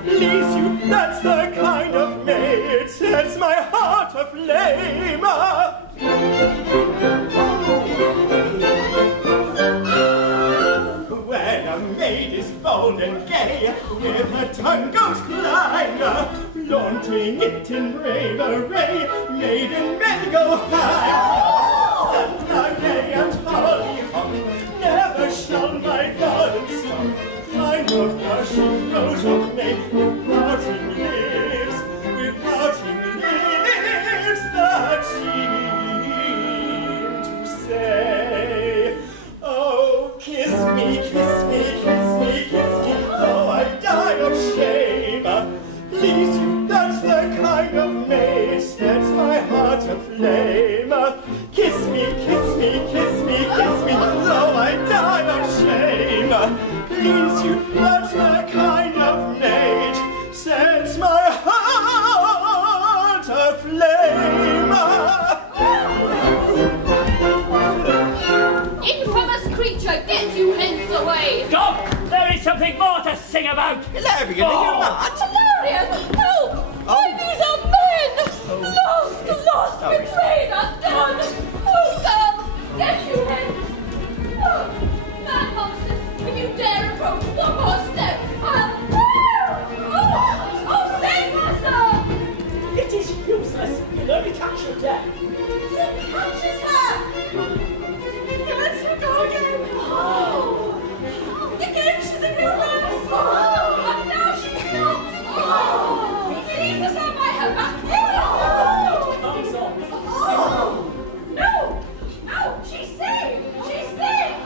Please you, that's the kind of maid sets my heart aflame. When where the tongue goes climber, flaunting it in brave array, maiden may go high. Sunflower gay and hollyhock, never shall my garden stop. I know blushing rose of May, with pouting lips that seem to say, oh, kiss me, kiss me, kiss me, kiss me, though I die of shame. Please you, that's the kind of maid sets my heart aflame. Kiss me, kiss me, kiss me, kiss me, though I die of shame. Please you, that's the kind of maid sets my heart aflame. Infamous creature, get you hence away! Stop! There is something more to sing about! Hilarion, are you mad? Hilarion, help! Why, these are men! Lost, betrayed, undone! Oh, girl, get you hence! Oh, man monsters, if you dare approach one more step, I'll... Oh, save her, sir! It is useless. You'll only catch your death. He catches her! Let's go again. Oh! Again, she's a good one. Oh, and now she's not! Oh! Jesus, am I her back? It comes off. Oh! No! No! She's saved! She's saved!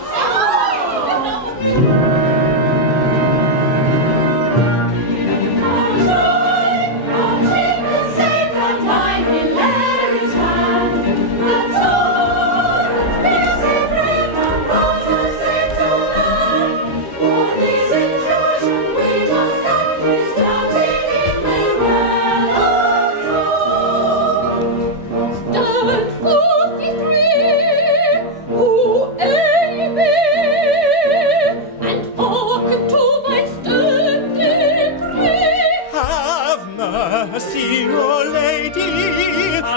Mercy, O lady,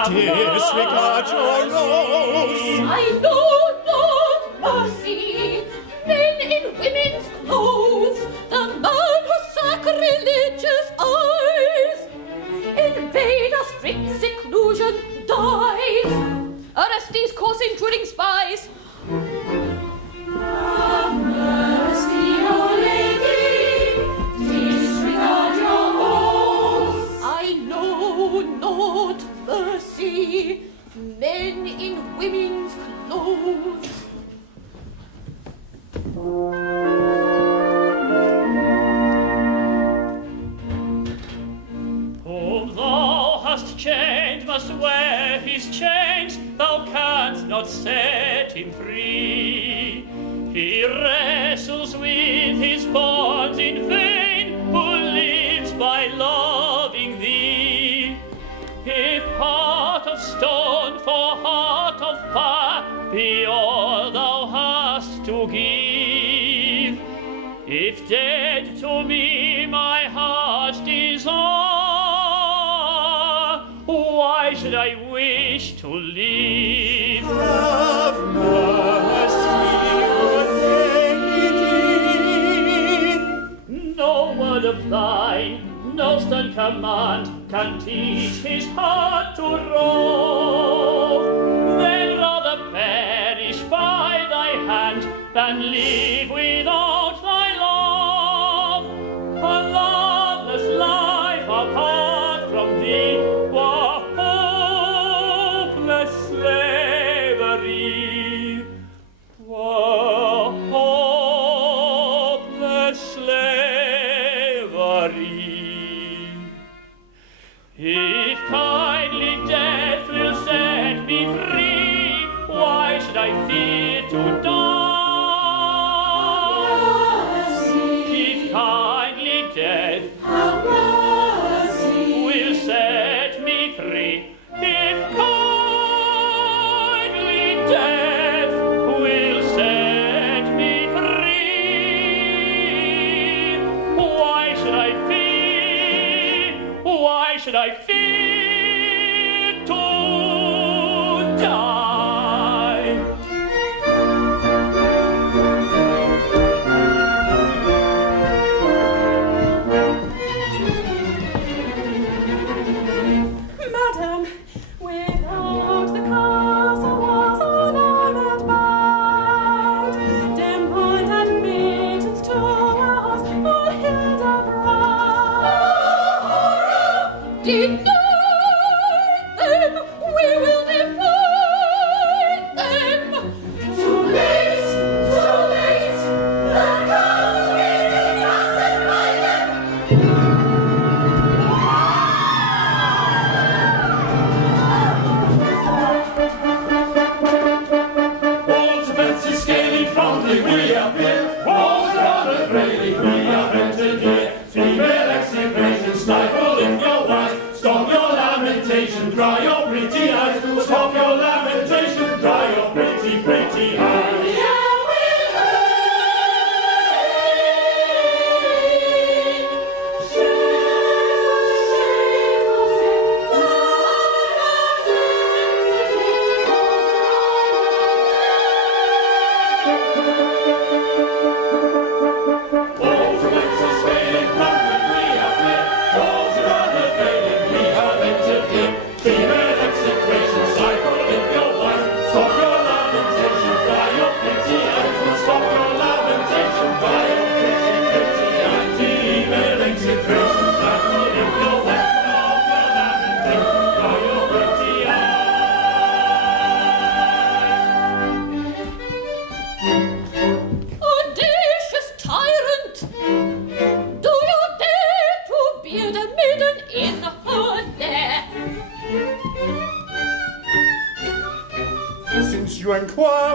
disregard your oaths. I know not mercy. Men in women's clothes, the man whose sacrilegious eyes invade a strict seclusion dies. Arrest these coarse intruding spies. Have mercy, O lady, disregard your oaths. I know not mercy. Men in women's clothes. Whom thou hast chained must wear his chains, thou canst not set him free. He wrestles with his bonds in vain, who lives by loving thee. If heart of stone for heart of fire be all thou hast to give, if dead to me my heart's desire, why should I wish to live? Have mercy, O lady. No word of thine, no stern command can teach his heart to rove. Then rather perish by thy hand than live without thy love. A loveless life apart from thee were hopeless slavery. Were hopeless slavery. If kindly death will set me free, why should I fear to die? If kindly death will set me free, if kindly death will set me free, why should I fear? Why should I fear to die? unafraidly we have entered here. Female execration, stifle in your wives. Stop your lamentation, dry your pretty eyes. Stop your lamentation, dry your pretty, pretty eyes.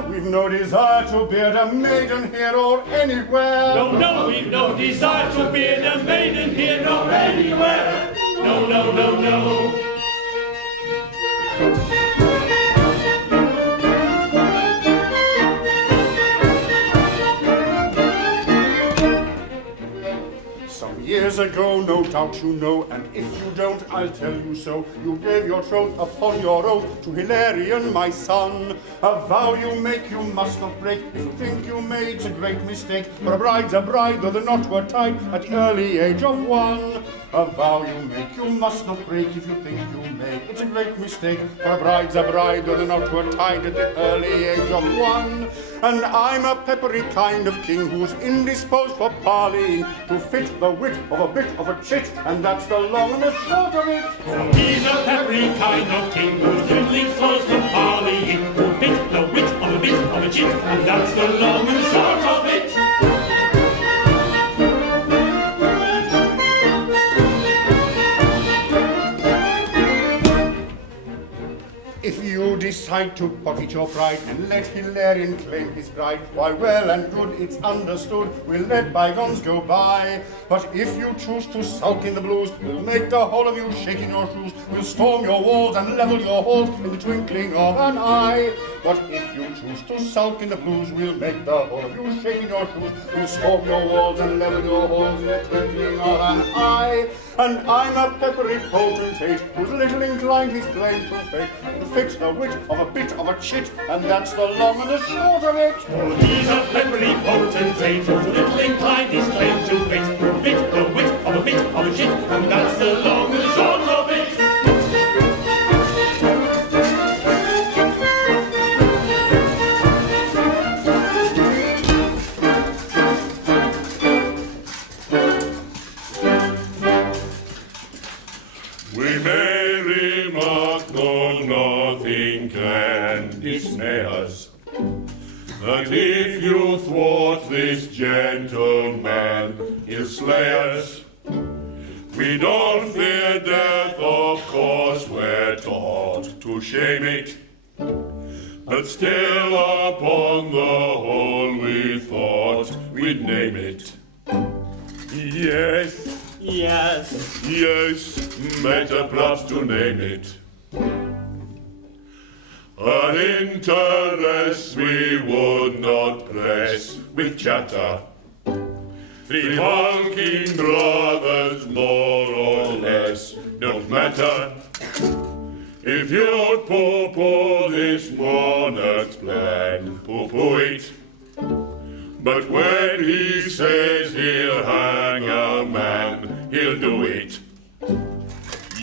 We've no desire to beard a maiden here or anywhere. No, no, we've no desire to beard a maiden here nor anywhere. No, no, no, no. Years ago, no doubt you know, and if you don't, I'll tell you so. You gave your troth upon your oath to Hilarion, my son. A vow you make, you must not break. If you think you made's a great mistake, for a bride's a bride, though the knot were tied at the early age of 1. A vow you make, you must not break. If you think you may, it's a great mistake, for a bride's a bride, though the knot were tied at the early age of 1. And I'm a peppery kind of king who's indisposed for parleying, to fit the wit of a bit of a chit, and that's the long and the short of it. Oh, he's a peppery kind of king who's indisposed for parleying, to fit the wit of a bit of a chit, and that's the long and short of it. If you decide to pocket your pride and let Hilarion claim his bride, why, well and good, it's understood, we'll let bygones go by. But if you choose to sulk in the blues, we'll make the whole of you shake in your shoes. We'll storm your walls and level your halls in the twinkling of an eye. But if you choose to sulk in the blues, we'll make the whole of you shake in your shoes. We'll storm your walls and level your halls in the twinkling of an eye. And I'm a peppery potentate who's little inclined his claim to fate, to fit the wit of a bit of a chit, and that's the long and the short of it. Oh, he's a peppery potentate who's little inclined his claim to fate, to fit the wit of a bit of a chit, and that's the long and the short of it. Dismay us, that if you thwart this gentleman, he'll slay us. We don't fear death, of course, we're taught to shame it, but still upon the whole we thought we'd name it. Yes, Yes. yes, better perhaps to name it. Our interests we would not press with chatter. 3 hulking brothers, more or less, don't matter. If you'd poo-poo this monarch's plan, poo-poo it. But when he says he'll hang a man, he'll do it.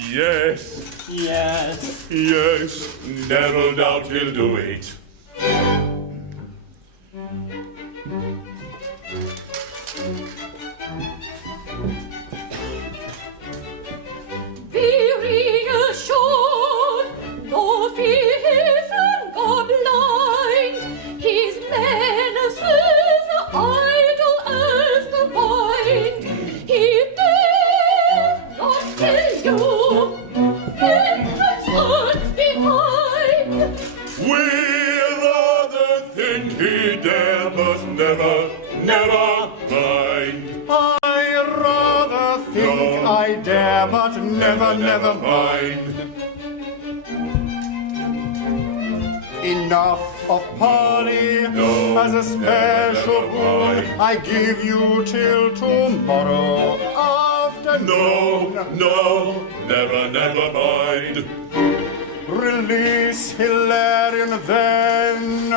Yes. Yes. Yes, never doubt he'll do it. Be reassured, no fear go blind. His menaces idle as the wind. He dares not kill you. Behind. We'd rather think he dare, but never, never mind. but never mind. Enough of parley as a special rule. I give you till tomorrow afternoon. No, never mind. Release Hilarion then,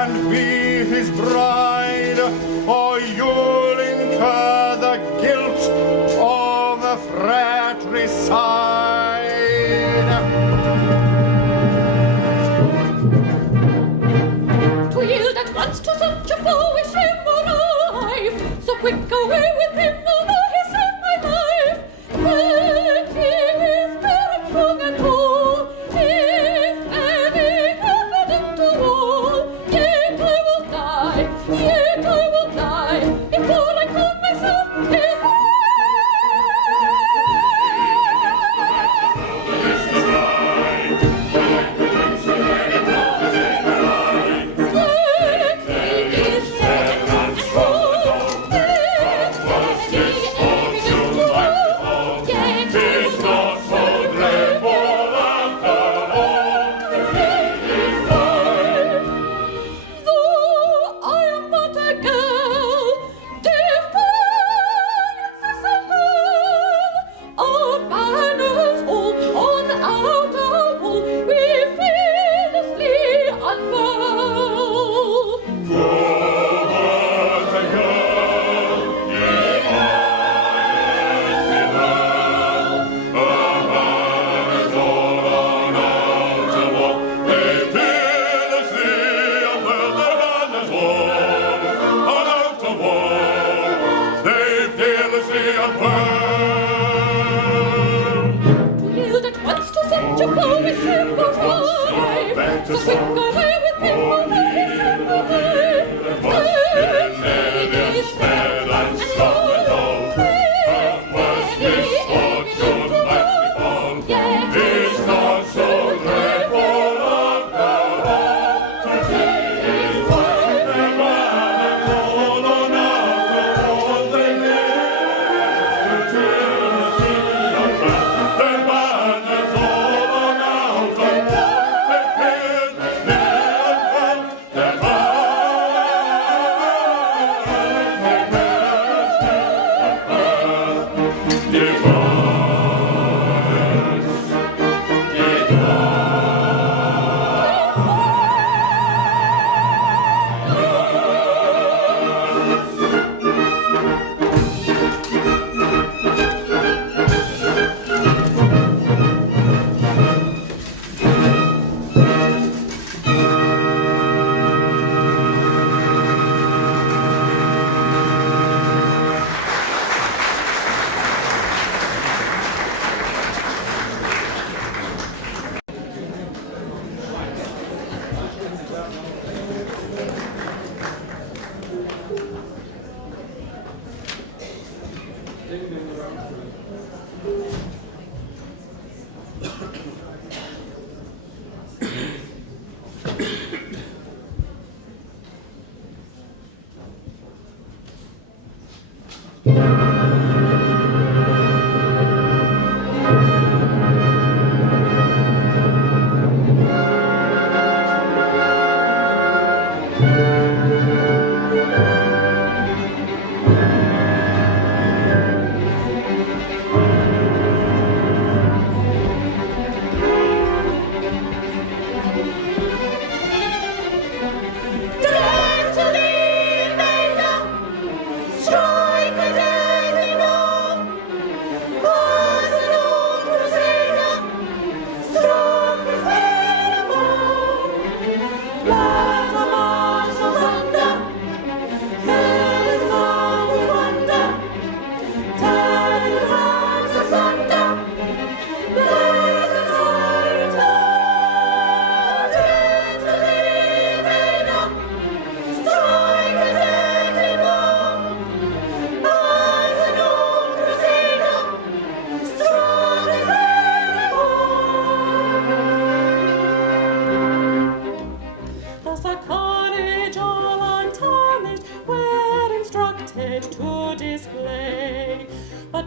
and be his bride, or you'll incur the guilt of a fratricide. To yield at once to such a foe is shame arrive, so quick away with him, although he saved my life. That he is very strong and tall, his heading evident to all. Yet I will die, before I call myself his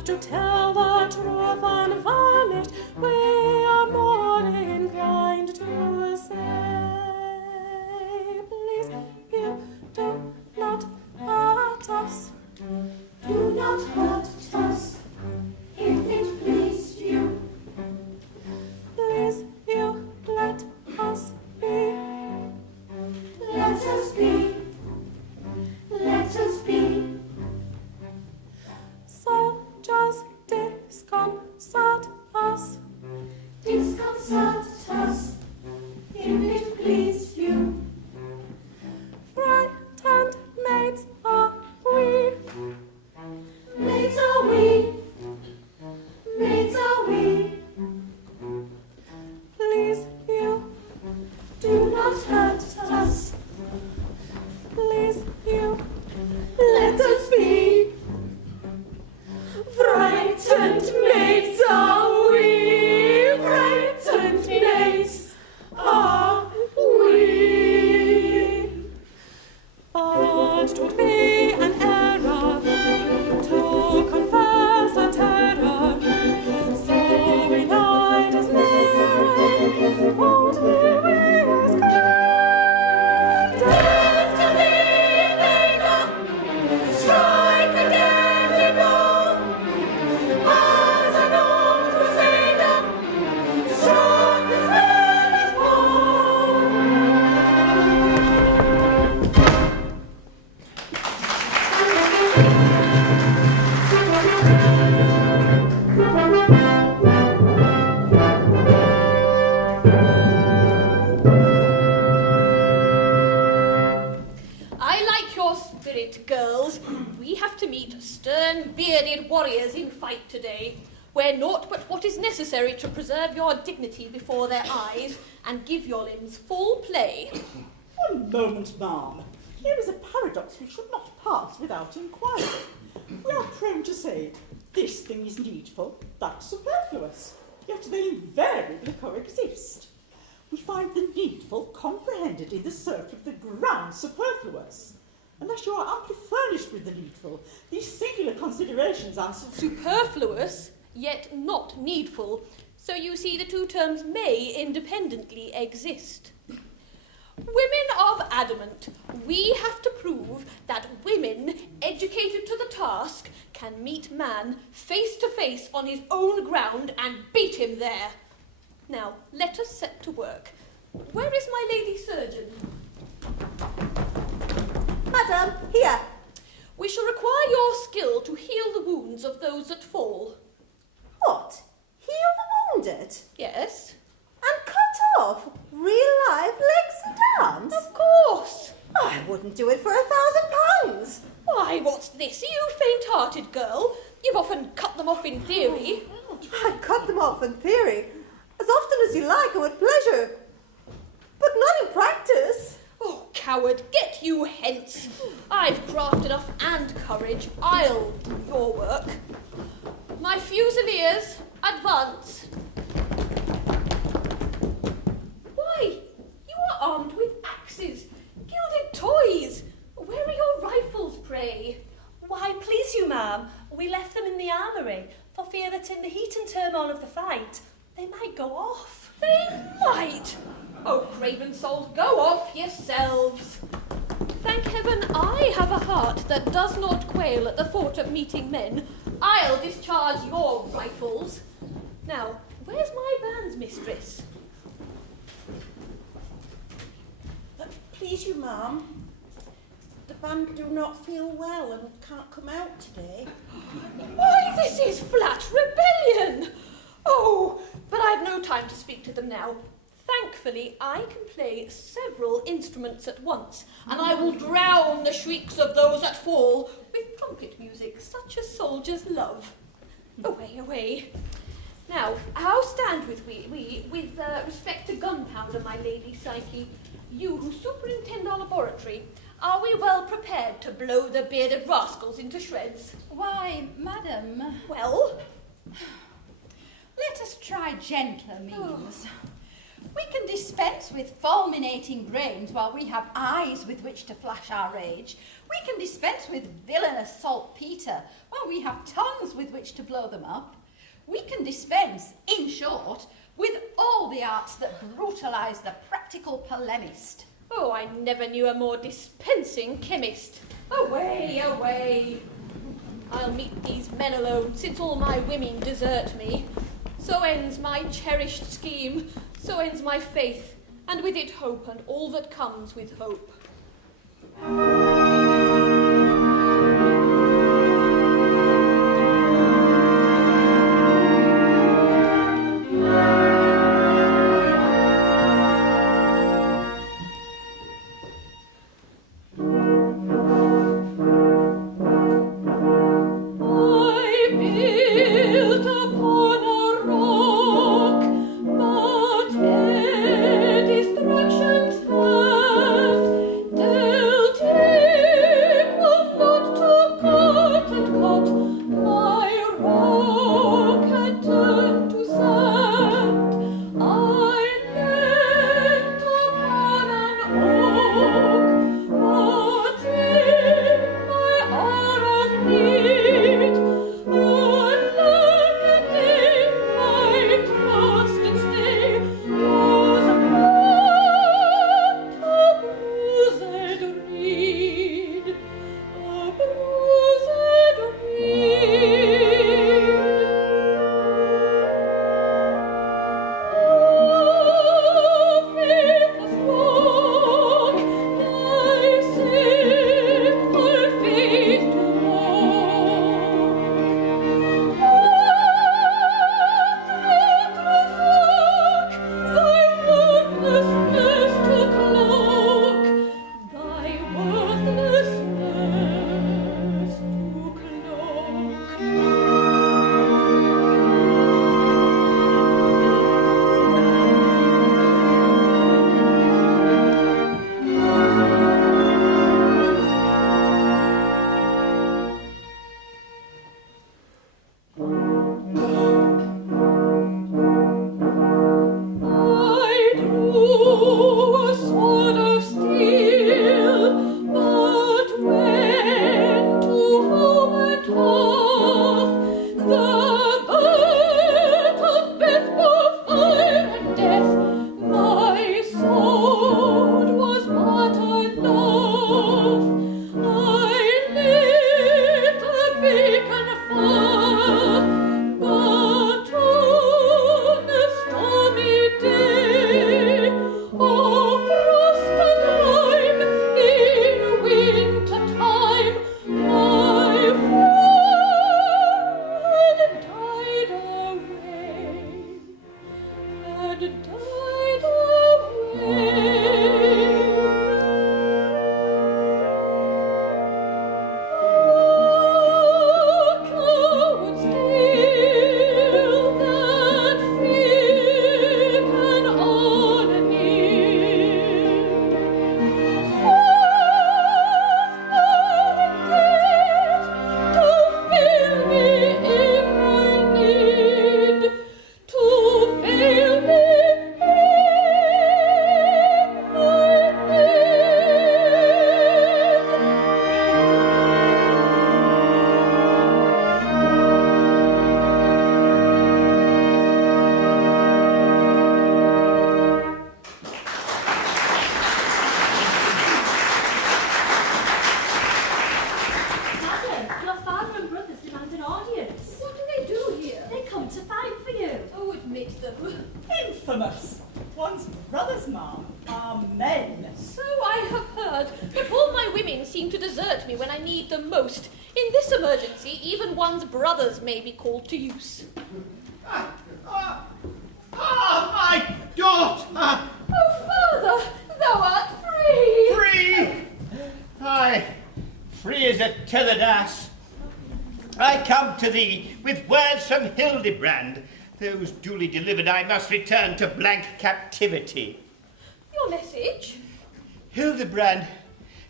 to tell the truth unvarnished, we are more inclined to say, please, you do not hurt us. Do not hurt us, if it please you. Please, you let us be. Let us be. Let us be. So just disconcert us. Disconcert us, if it please you. Frightened maids are we. Maids are we. Maids are we. Please, you Do not hurt us. please, you Let us be. Frightened maids are we. Frightened maids are we. But 'twould be an error to confess a terror, so we night as men, boldly we as Death to the invader, strike a deadly blow. As an old crusader, struck his very foe. I like your spirit, girls. We have to meet stern, bearded warriors in fight today. Wear naught but what is necessary to preserve your dignity before their eyes and give your limbs full play. One moment, ma'am. Here is a paradox we should not pass without inquiry. We are prone to say, this thing is needful, that superfluous, yet they invariably coexist. We find the needful comprehended in the circle of the ground superfluous. Unless you are amply furnished with the needful, these singular considerations are Superfluous, yet not needful. So you see the two terms may independently exist. Women of adamant, we have to prove that women, educated to the task, can meet man face to face on his own ground and beat him there. Now, let us set to work. Where is my lady surgeon? Madam, here. We shall require your skill to heal the wounds of those that fall. What? Heal the wounded? Yes? And cut off real live legs and arms? Of course. I wouldn't do it for £1,000. Why, what's this? Are you faint-hearted, girl? You've often cut them off in theory. I cut them off in theory, as often as you like and with pleasure, but not in practice. Oh, coward, get you hence. I've craft enough and courage. I'll do your work. My fusiliers, advance. Why, you are armed with axes, gilded toys. Where are your rifles, pray? Why, please you, ma'am, we left them in the armoury for fear that in the heat and turmoil of the fight they might go off. They might. Oh, craven souls, go off yourselves. Thank heaven I have a heart that does not quail at the thought of meeting men. I'll discharge your rifles. Now, where's my band's mistress? Please you, ma'am. The band do not feel well and can't come out today. Why, this is flat rebellion. Oh, but I've no time to speak to them now. Thankfully, I can play several instruments at once, and I will drown the shrieks of those that fall with trumpet music, such as soldiers love. Away, away. Now, how stand with we with respect to gunpowder, my lady Psyche? You who superintend our laboratory, are we well prepared to blow the bearded rascals into shreds? Why, madam... Well? Let us try gentler means. We can dispense with fulminating brains while we have eyes with which to flash our rage. We can dispense with villainous saltpetre while we have tongues with which to blow them up. We can dispense, in short, with all the arts that brutalise the practical polemist. Oh, I never knew a more dispensing chemist. Away, away. I'll meet these men alone, since all my women desert me. So ends my cherished scheme, so ends my faith, and with it hope, and all that comes with hope. Infamous! One's brothers, ma'am, are men. So I have heard, but all my women seem to desert me when I need them most. In this emergency, even one's brothers may be called to use. My daughter! Oh, father, thou art free! Free! Aye, free as a tethered ass. I come to thee with words from Hildebrand. Those duly delivered, I must return to blank captivity. Your message? Hildebrand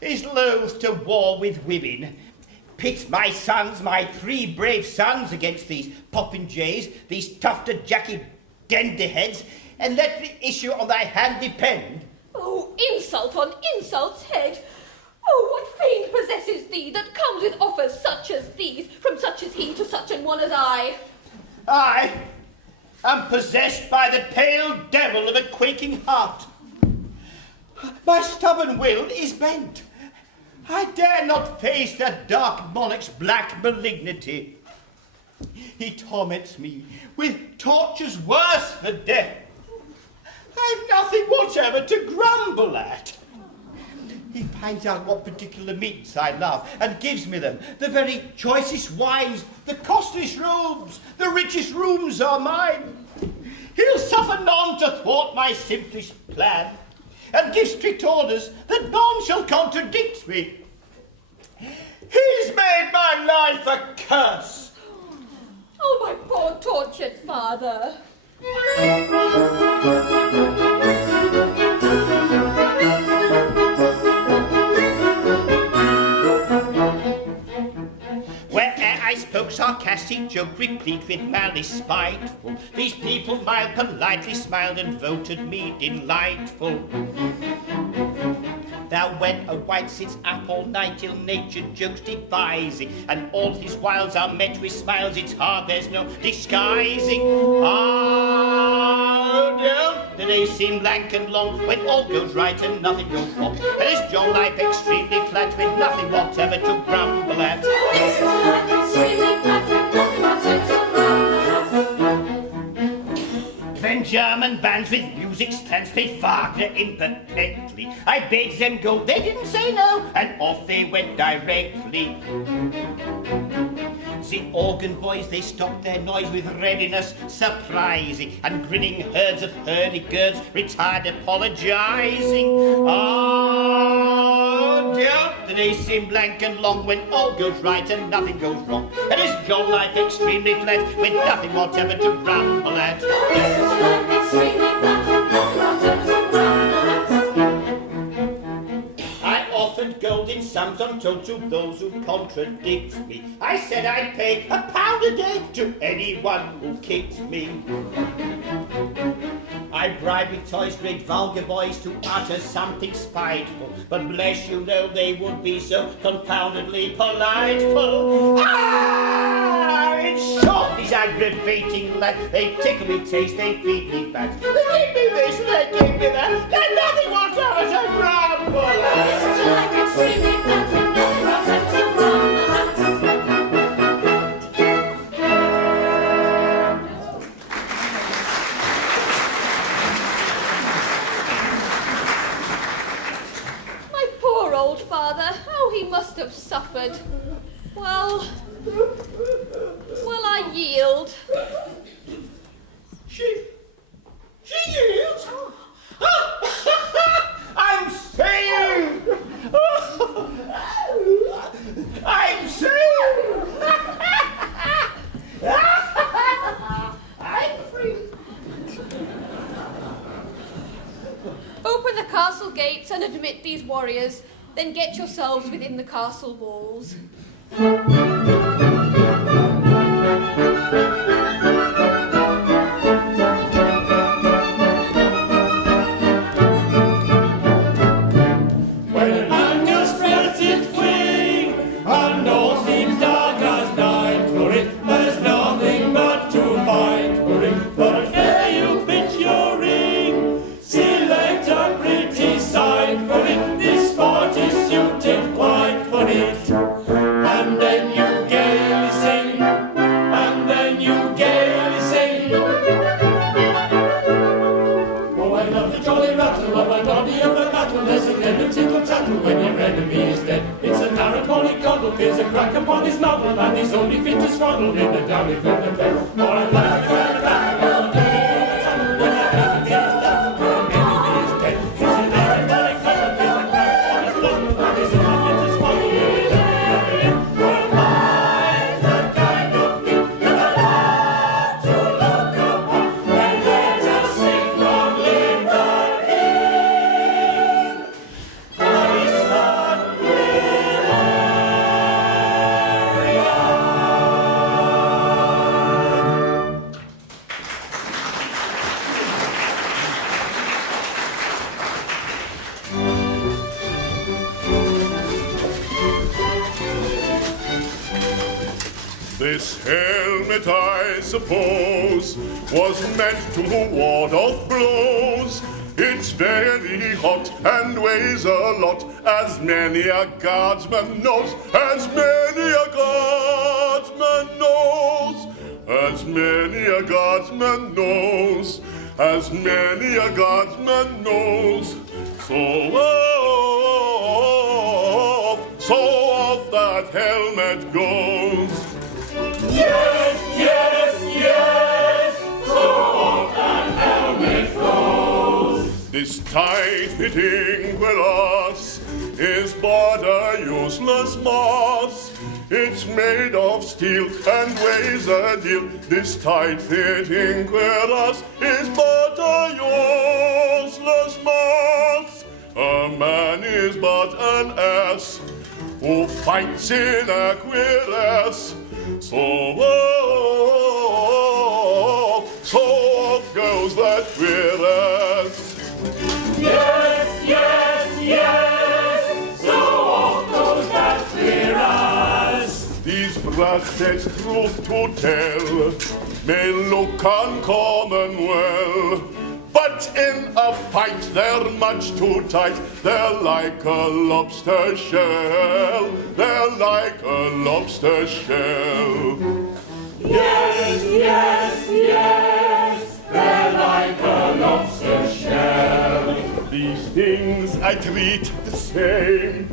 is loath to war with women. Pits my sons, my 3 brave sons, against these popinjays, these tufted jacky denderheads. and let the issue on thy hand depend. Oh, insult on insult's head! Oh, what fiend possesses thee that comes with offers such as these, from such as he to such an one as I? I am possessed by the pale devil of a quaking heart. My stubborn will is bent. I dare not face that dark monarch's black malignity. He torments me with tortures worse than death. I've nothing whatever to grumble at. He finds out what particular meats I love and gives me them. The very choicest wines, the costliest robes, the richest rooms are mine. He'll suffer none to thwart my simplest plan, and give strict orders that none shall contradict me. He's made my life a curse. Oh, my poor tortured father. Where'er I spoke sarcastic joke, replete with malice spiteful, these people mild politely smiled and voted me delightful. Now when a wight sits up all night till nature jokes devising, and all his wiles are met with smiles, it's hard there's no disguising. Ah, don't the days seem lank and long, when all goes right and nothing goes wrong, and his jaw life extremely flat, with nothing whatever to grumble at. This is life extremely flat, with nothing whatever to grumble at. When German bands with music stands play Wagner imperfectly, I bade them go, they didn't say no, and off they went directly. The organ boys, they stopped their noise with readiness surprising, and grinning herds of hurdy-gurds retired apologizing. Ah, don't the days seem blank and long, when all goes right and nothing goes wrong, and is your life extremely flat, with nothing whatever to grumble at. This is life extremely flat, with nothing whatever to grumble at. I offered golden sums untold to those who contradict me. I said I'd pay £1 a day to anyone who kicked me. I bribed with toys great vulgar boys to utter something spiteful, but bless you know they would be so confoundedly politeful. Ah! In short, these aggravating lads, they tickle me taste, they feed me fat. They give me this, they give me that, they're nothing whatever to grumble at. This is life extremely flat, with nothing whatever to grumble at. My poor old father, how he must have suffered. Well, I yield. She yields? I'm saved! I'm saved! I'm free. Open the castle gates and admit these warriors, then get yourselves within the castle walls. When anger spreads its wing, and all seems dark as night for it, there's nothing but to fight for it. But ere you pitch your ring, select a pretty side for it. This sport is suited quite for it. And then you gaily sing, and then you gaily sing. Oh, I love the jolly rattle of a noddy of a battle. There's a little tinkle tattle when your enemy is dead. It's a narrow pony coddle, fears a crack upon his noddle, and he's only fit to swaddle in the downy for the bed. For I like the battle, when your enemy is dead. It's a narrow pony coddle, fears a crack upon his noddle, and he's only fit to swaddle in the downy for the bed. For life's the kind of thing that I love to look upon, and let us sing long live the King. My son This helmet, I suppose, was meant to ward off blows. It's very hot and weighs a lot, as many a guardsman knows, as many a guardsman knows, as many a guardsman knows, as many a guardsman knows. So off that helmet goes. Yes, yes, yes, so off that helmet goes. This tight-fitting cuirass is but a useless mass. It's made of steel and weighs a deal. This tight-fitting cuirass is but a useless mass. A man is but an ass who fights in a cuirass. So off goes that cuirass. Yes, yes, yes, so off goes that cuirass. These brassets, truth to tell, may look uncommon well, but in a fight they're much too tight. They're like a lobster shell. They're like a lobster shell. Yes, yes, yes, they're like a lobster shell. These things I treat the same.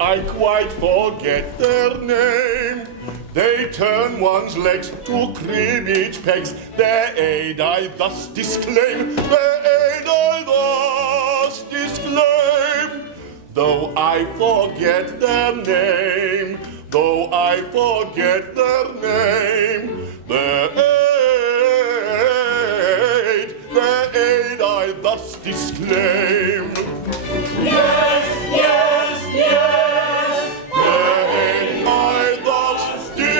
I quite forget their name. They turn one's legs to cribbage pegs. Their aid I thus disclaim. Their aid I thus disclaim. Though I forget their name, though I forget their name, their aid I thus disclaim. Yes, yes, yes, their aid I thus disclaim.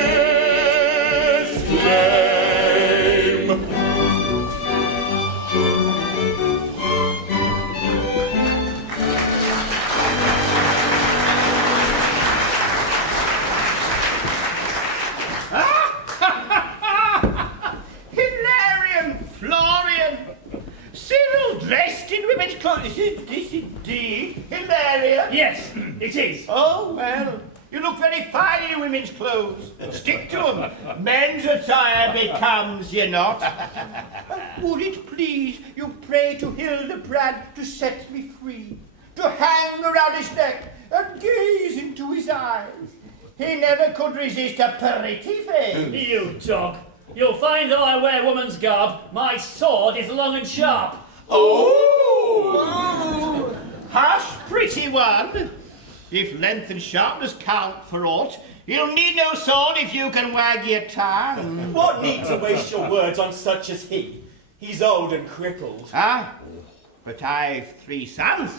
Hilarion, Florian, Cyril dressed in women's clothes. Is this indeed Hilarion? Yes, it is. Oh, well, you look very fine in your women's clothes. Stick to them. Men's attire becomes you not. Would it please you pray to Hildebrand to set me free, to hang around his neck and gaze into his eyes? He never could resist a pretty face. You dog. You'll find that I wear woman's garb. My sword is long and sharp. Oh! Hush, pretty one. If length and sharpness count for aught, you'll need no sword if you can wag your tongue. What need to waste your words on such as he? He's old and crippled. Ah, but I've 3 sons.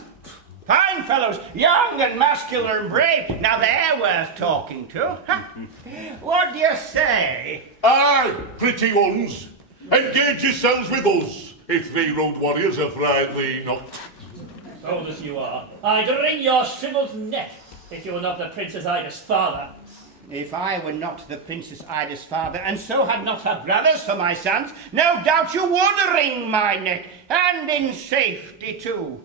Fine fellows, young and muscular and brave. Now they're worth talking to. What do you say? Aye, pretty ones, engage yourselves with us, if 3 road warriors are friendly not. Old as you are, I'd wring your shriveled neck if you were not the Princess Ida's father. If I were not the Princess Ida's father, and so had not her brothers for my sons, no doubt you would wring my neck, and in safety too.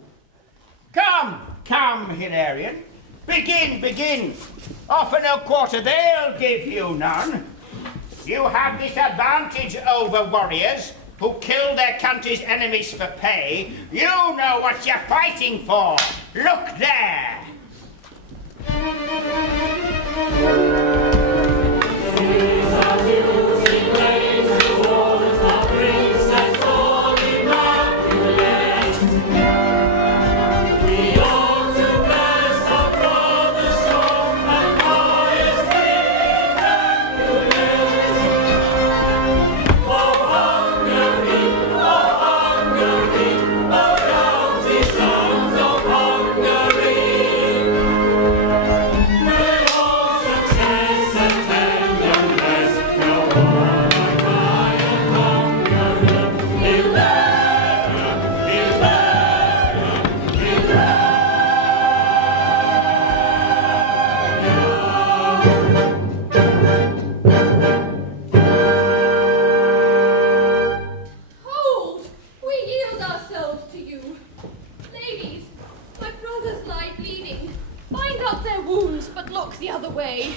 Come, come, Hilarion. Begin. Offer no quarter, they'll give you none. You have this advantage over warriors who kill their country's enemies for pay. You know what you're fighting for. Look there. Hungary. other way.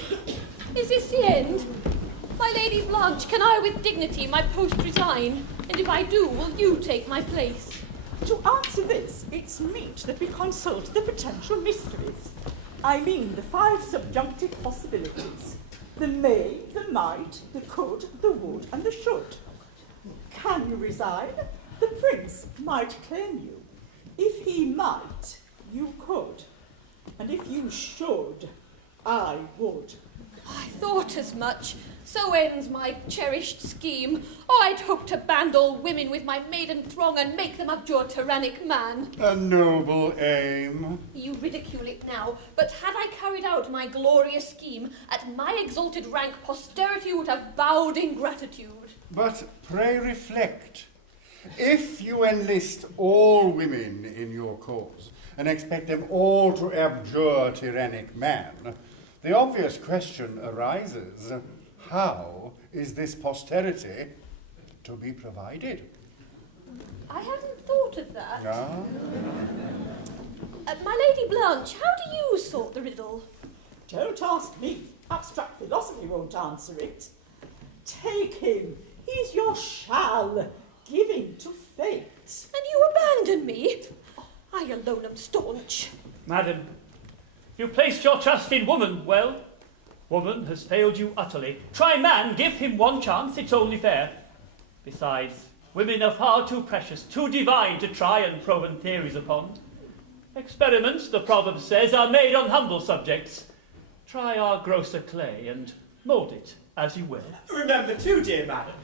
Is this the end? My Lady Blanche, can I with dignity my post resign? And if I do, will you take my place? To answer this, it's meet that we consult the potential mysteries. I mean the 5 subjunctive possibilities. The may, the might, the could, the would, and the should. Can you resign? The prince might claim you. If he might, you could. And if you should, I would. I thought as much. So ends my cherished scheme. Oh, I'd hoped to band all women with my maiden throng and make them abjure tyrannic man. A noble aim. You ridicule it now, but had I carried out my glorious scheme, at my exalted rank posterity would have bowed in gratitude. But pray reflect. If you enlist all women in your cause and expect them all to abjure tyrannic man, the obvious question arises, how is this posterity to be provided? I hadn't thought of that. Ah? My Lady Blanche, how do you sort the riddle? Don't ask me. Abstract philosophy won't answer it. Take him. He's your shall. Give him to fate. And you abandon me? I alone am staunch. Madam, you placed your trust in woman. Well, woman has failed you utterly. Try man, give him one chance, it's only fair. Besides, women are far too precious, too divine to try and proven theories upon. Experiments, the proverb says, are made on humble subjects. Try our grosser clay and mould it as you will. Remember too, dear madam,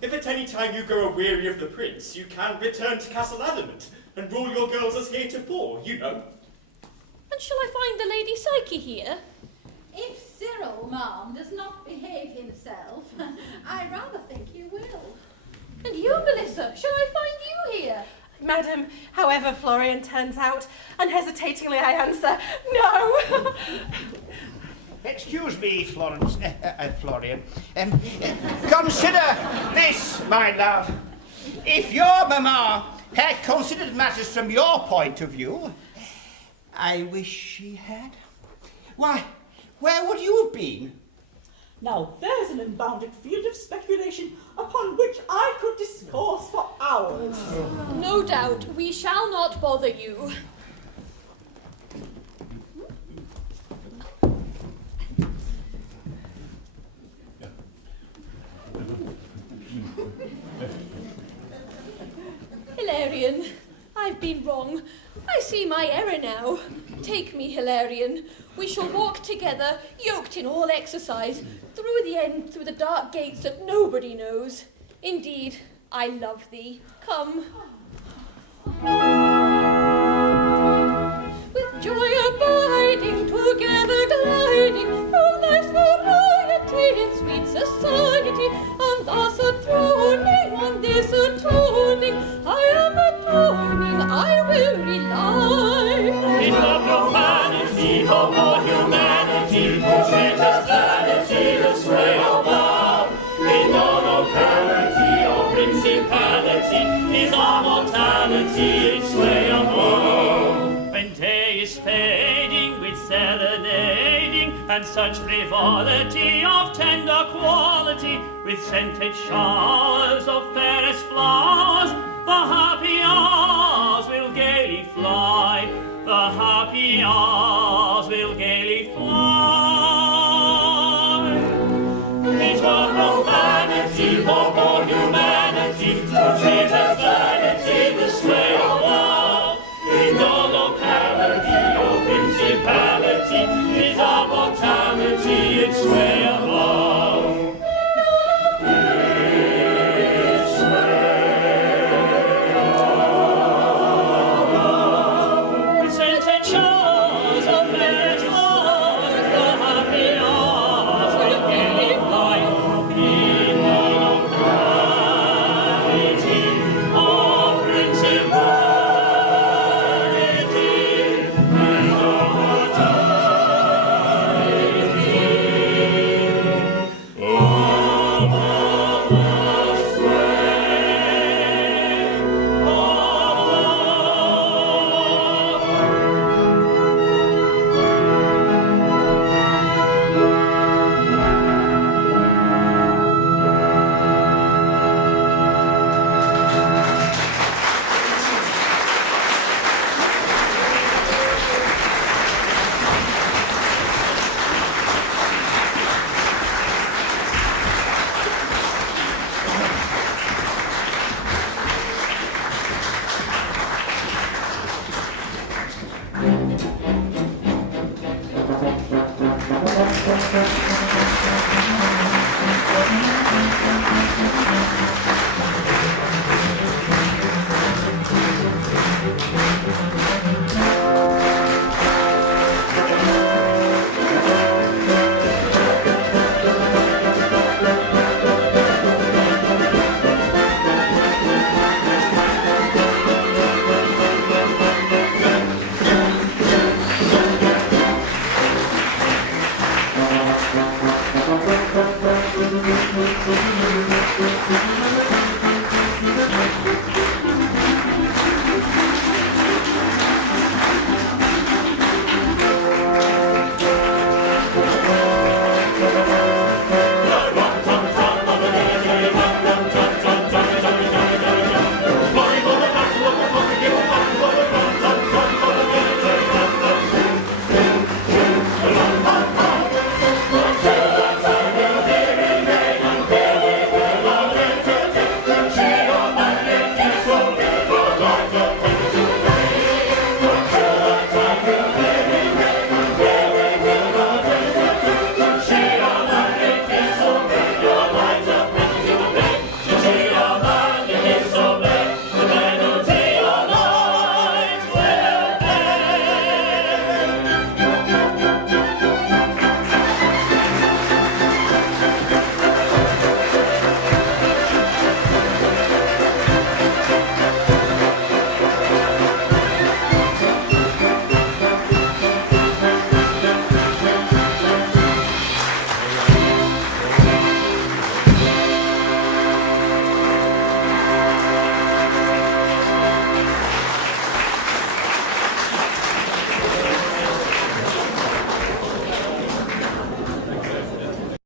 if at any time you grow weary of the prince, you can return to Castle Adamant and rule your girls as heretofore, you know. And shall I find the Lady Psyche here? If Cyril, ma'am, does not behave himself, I rather think you will. And you, Melissa, shall I find you here? Madam, however Florian turns out, unhesitatingly I answer, no. Excuse me, Florian. Consider this, my love. If your mamma had considered matters from your point of view, I wish she had. Why, where would you have been? Now there's an unbounded field of speculation upon which I could discourse for hours. No doubt, we shall not bother you. Hilarion, I've been wrong. I see my error now. Take me, Hilarion. We shall walk together, yoked in all exercise, through the end, through the dark gates that nobody knows. Indeed, I love thee. Come. With joy abiding, together gliding, through life's variety in sweet society, and thus atoning on this atoning, I am atoning, I will rely. In the profanity for more humanity, who treasures vanity, the sway above. In no locality or principality is our mortality, its sway above. When day is fading with serenading, and such frivolity of tender quality, with scented showers of fairest flowers, the happy hours will gaily fly, the happy hours will gaily fly. It were no vanity for more humanity, to treasure vanity, the sway above. In no locality or principality is our mortality, its sway above. Its sway above. With scented showers of fairest flowers, the happy hours will gaily fly. In no Thank you.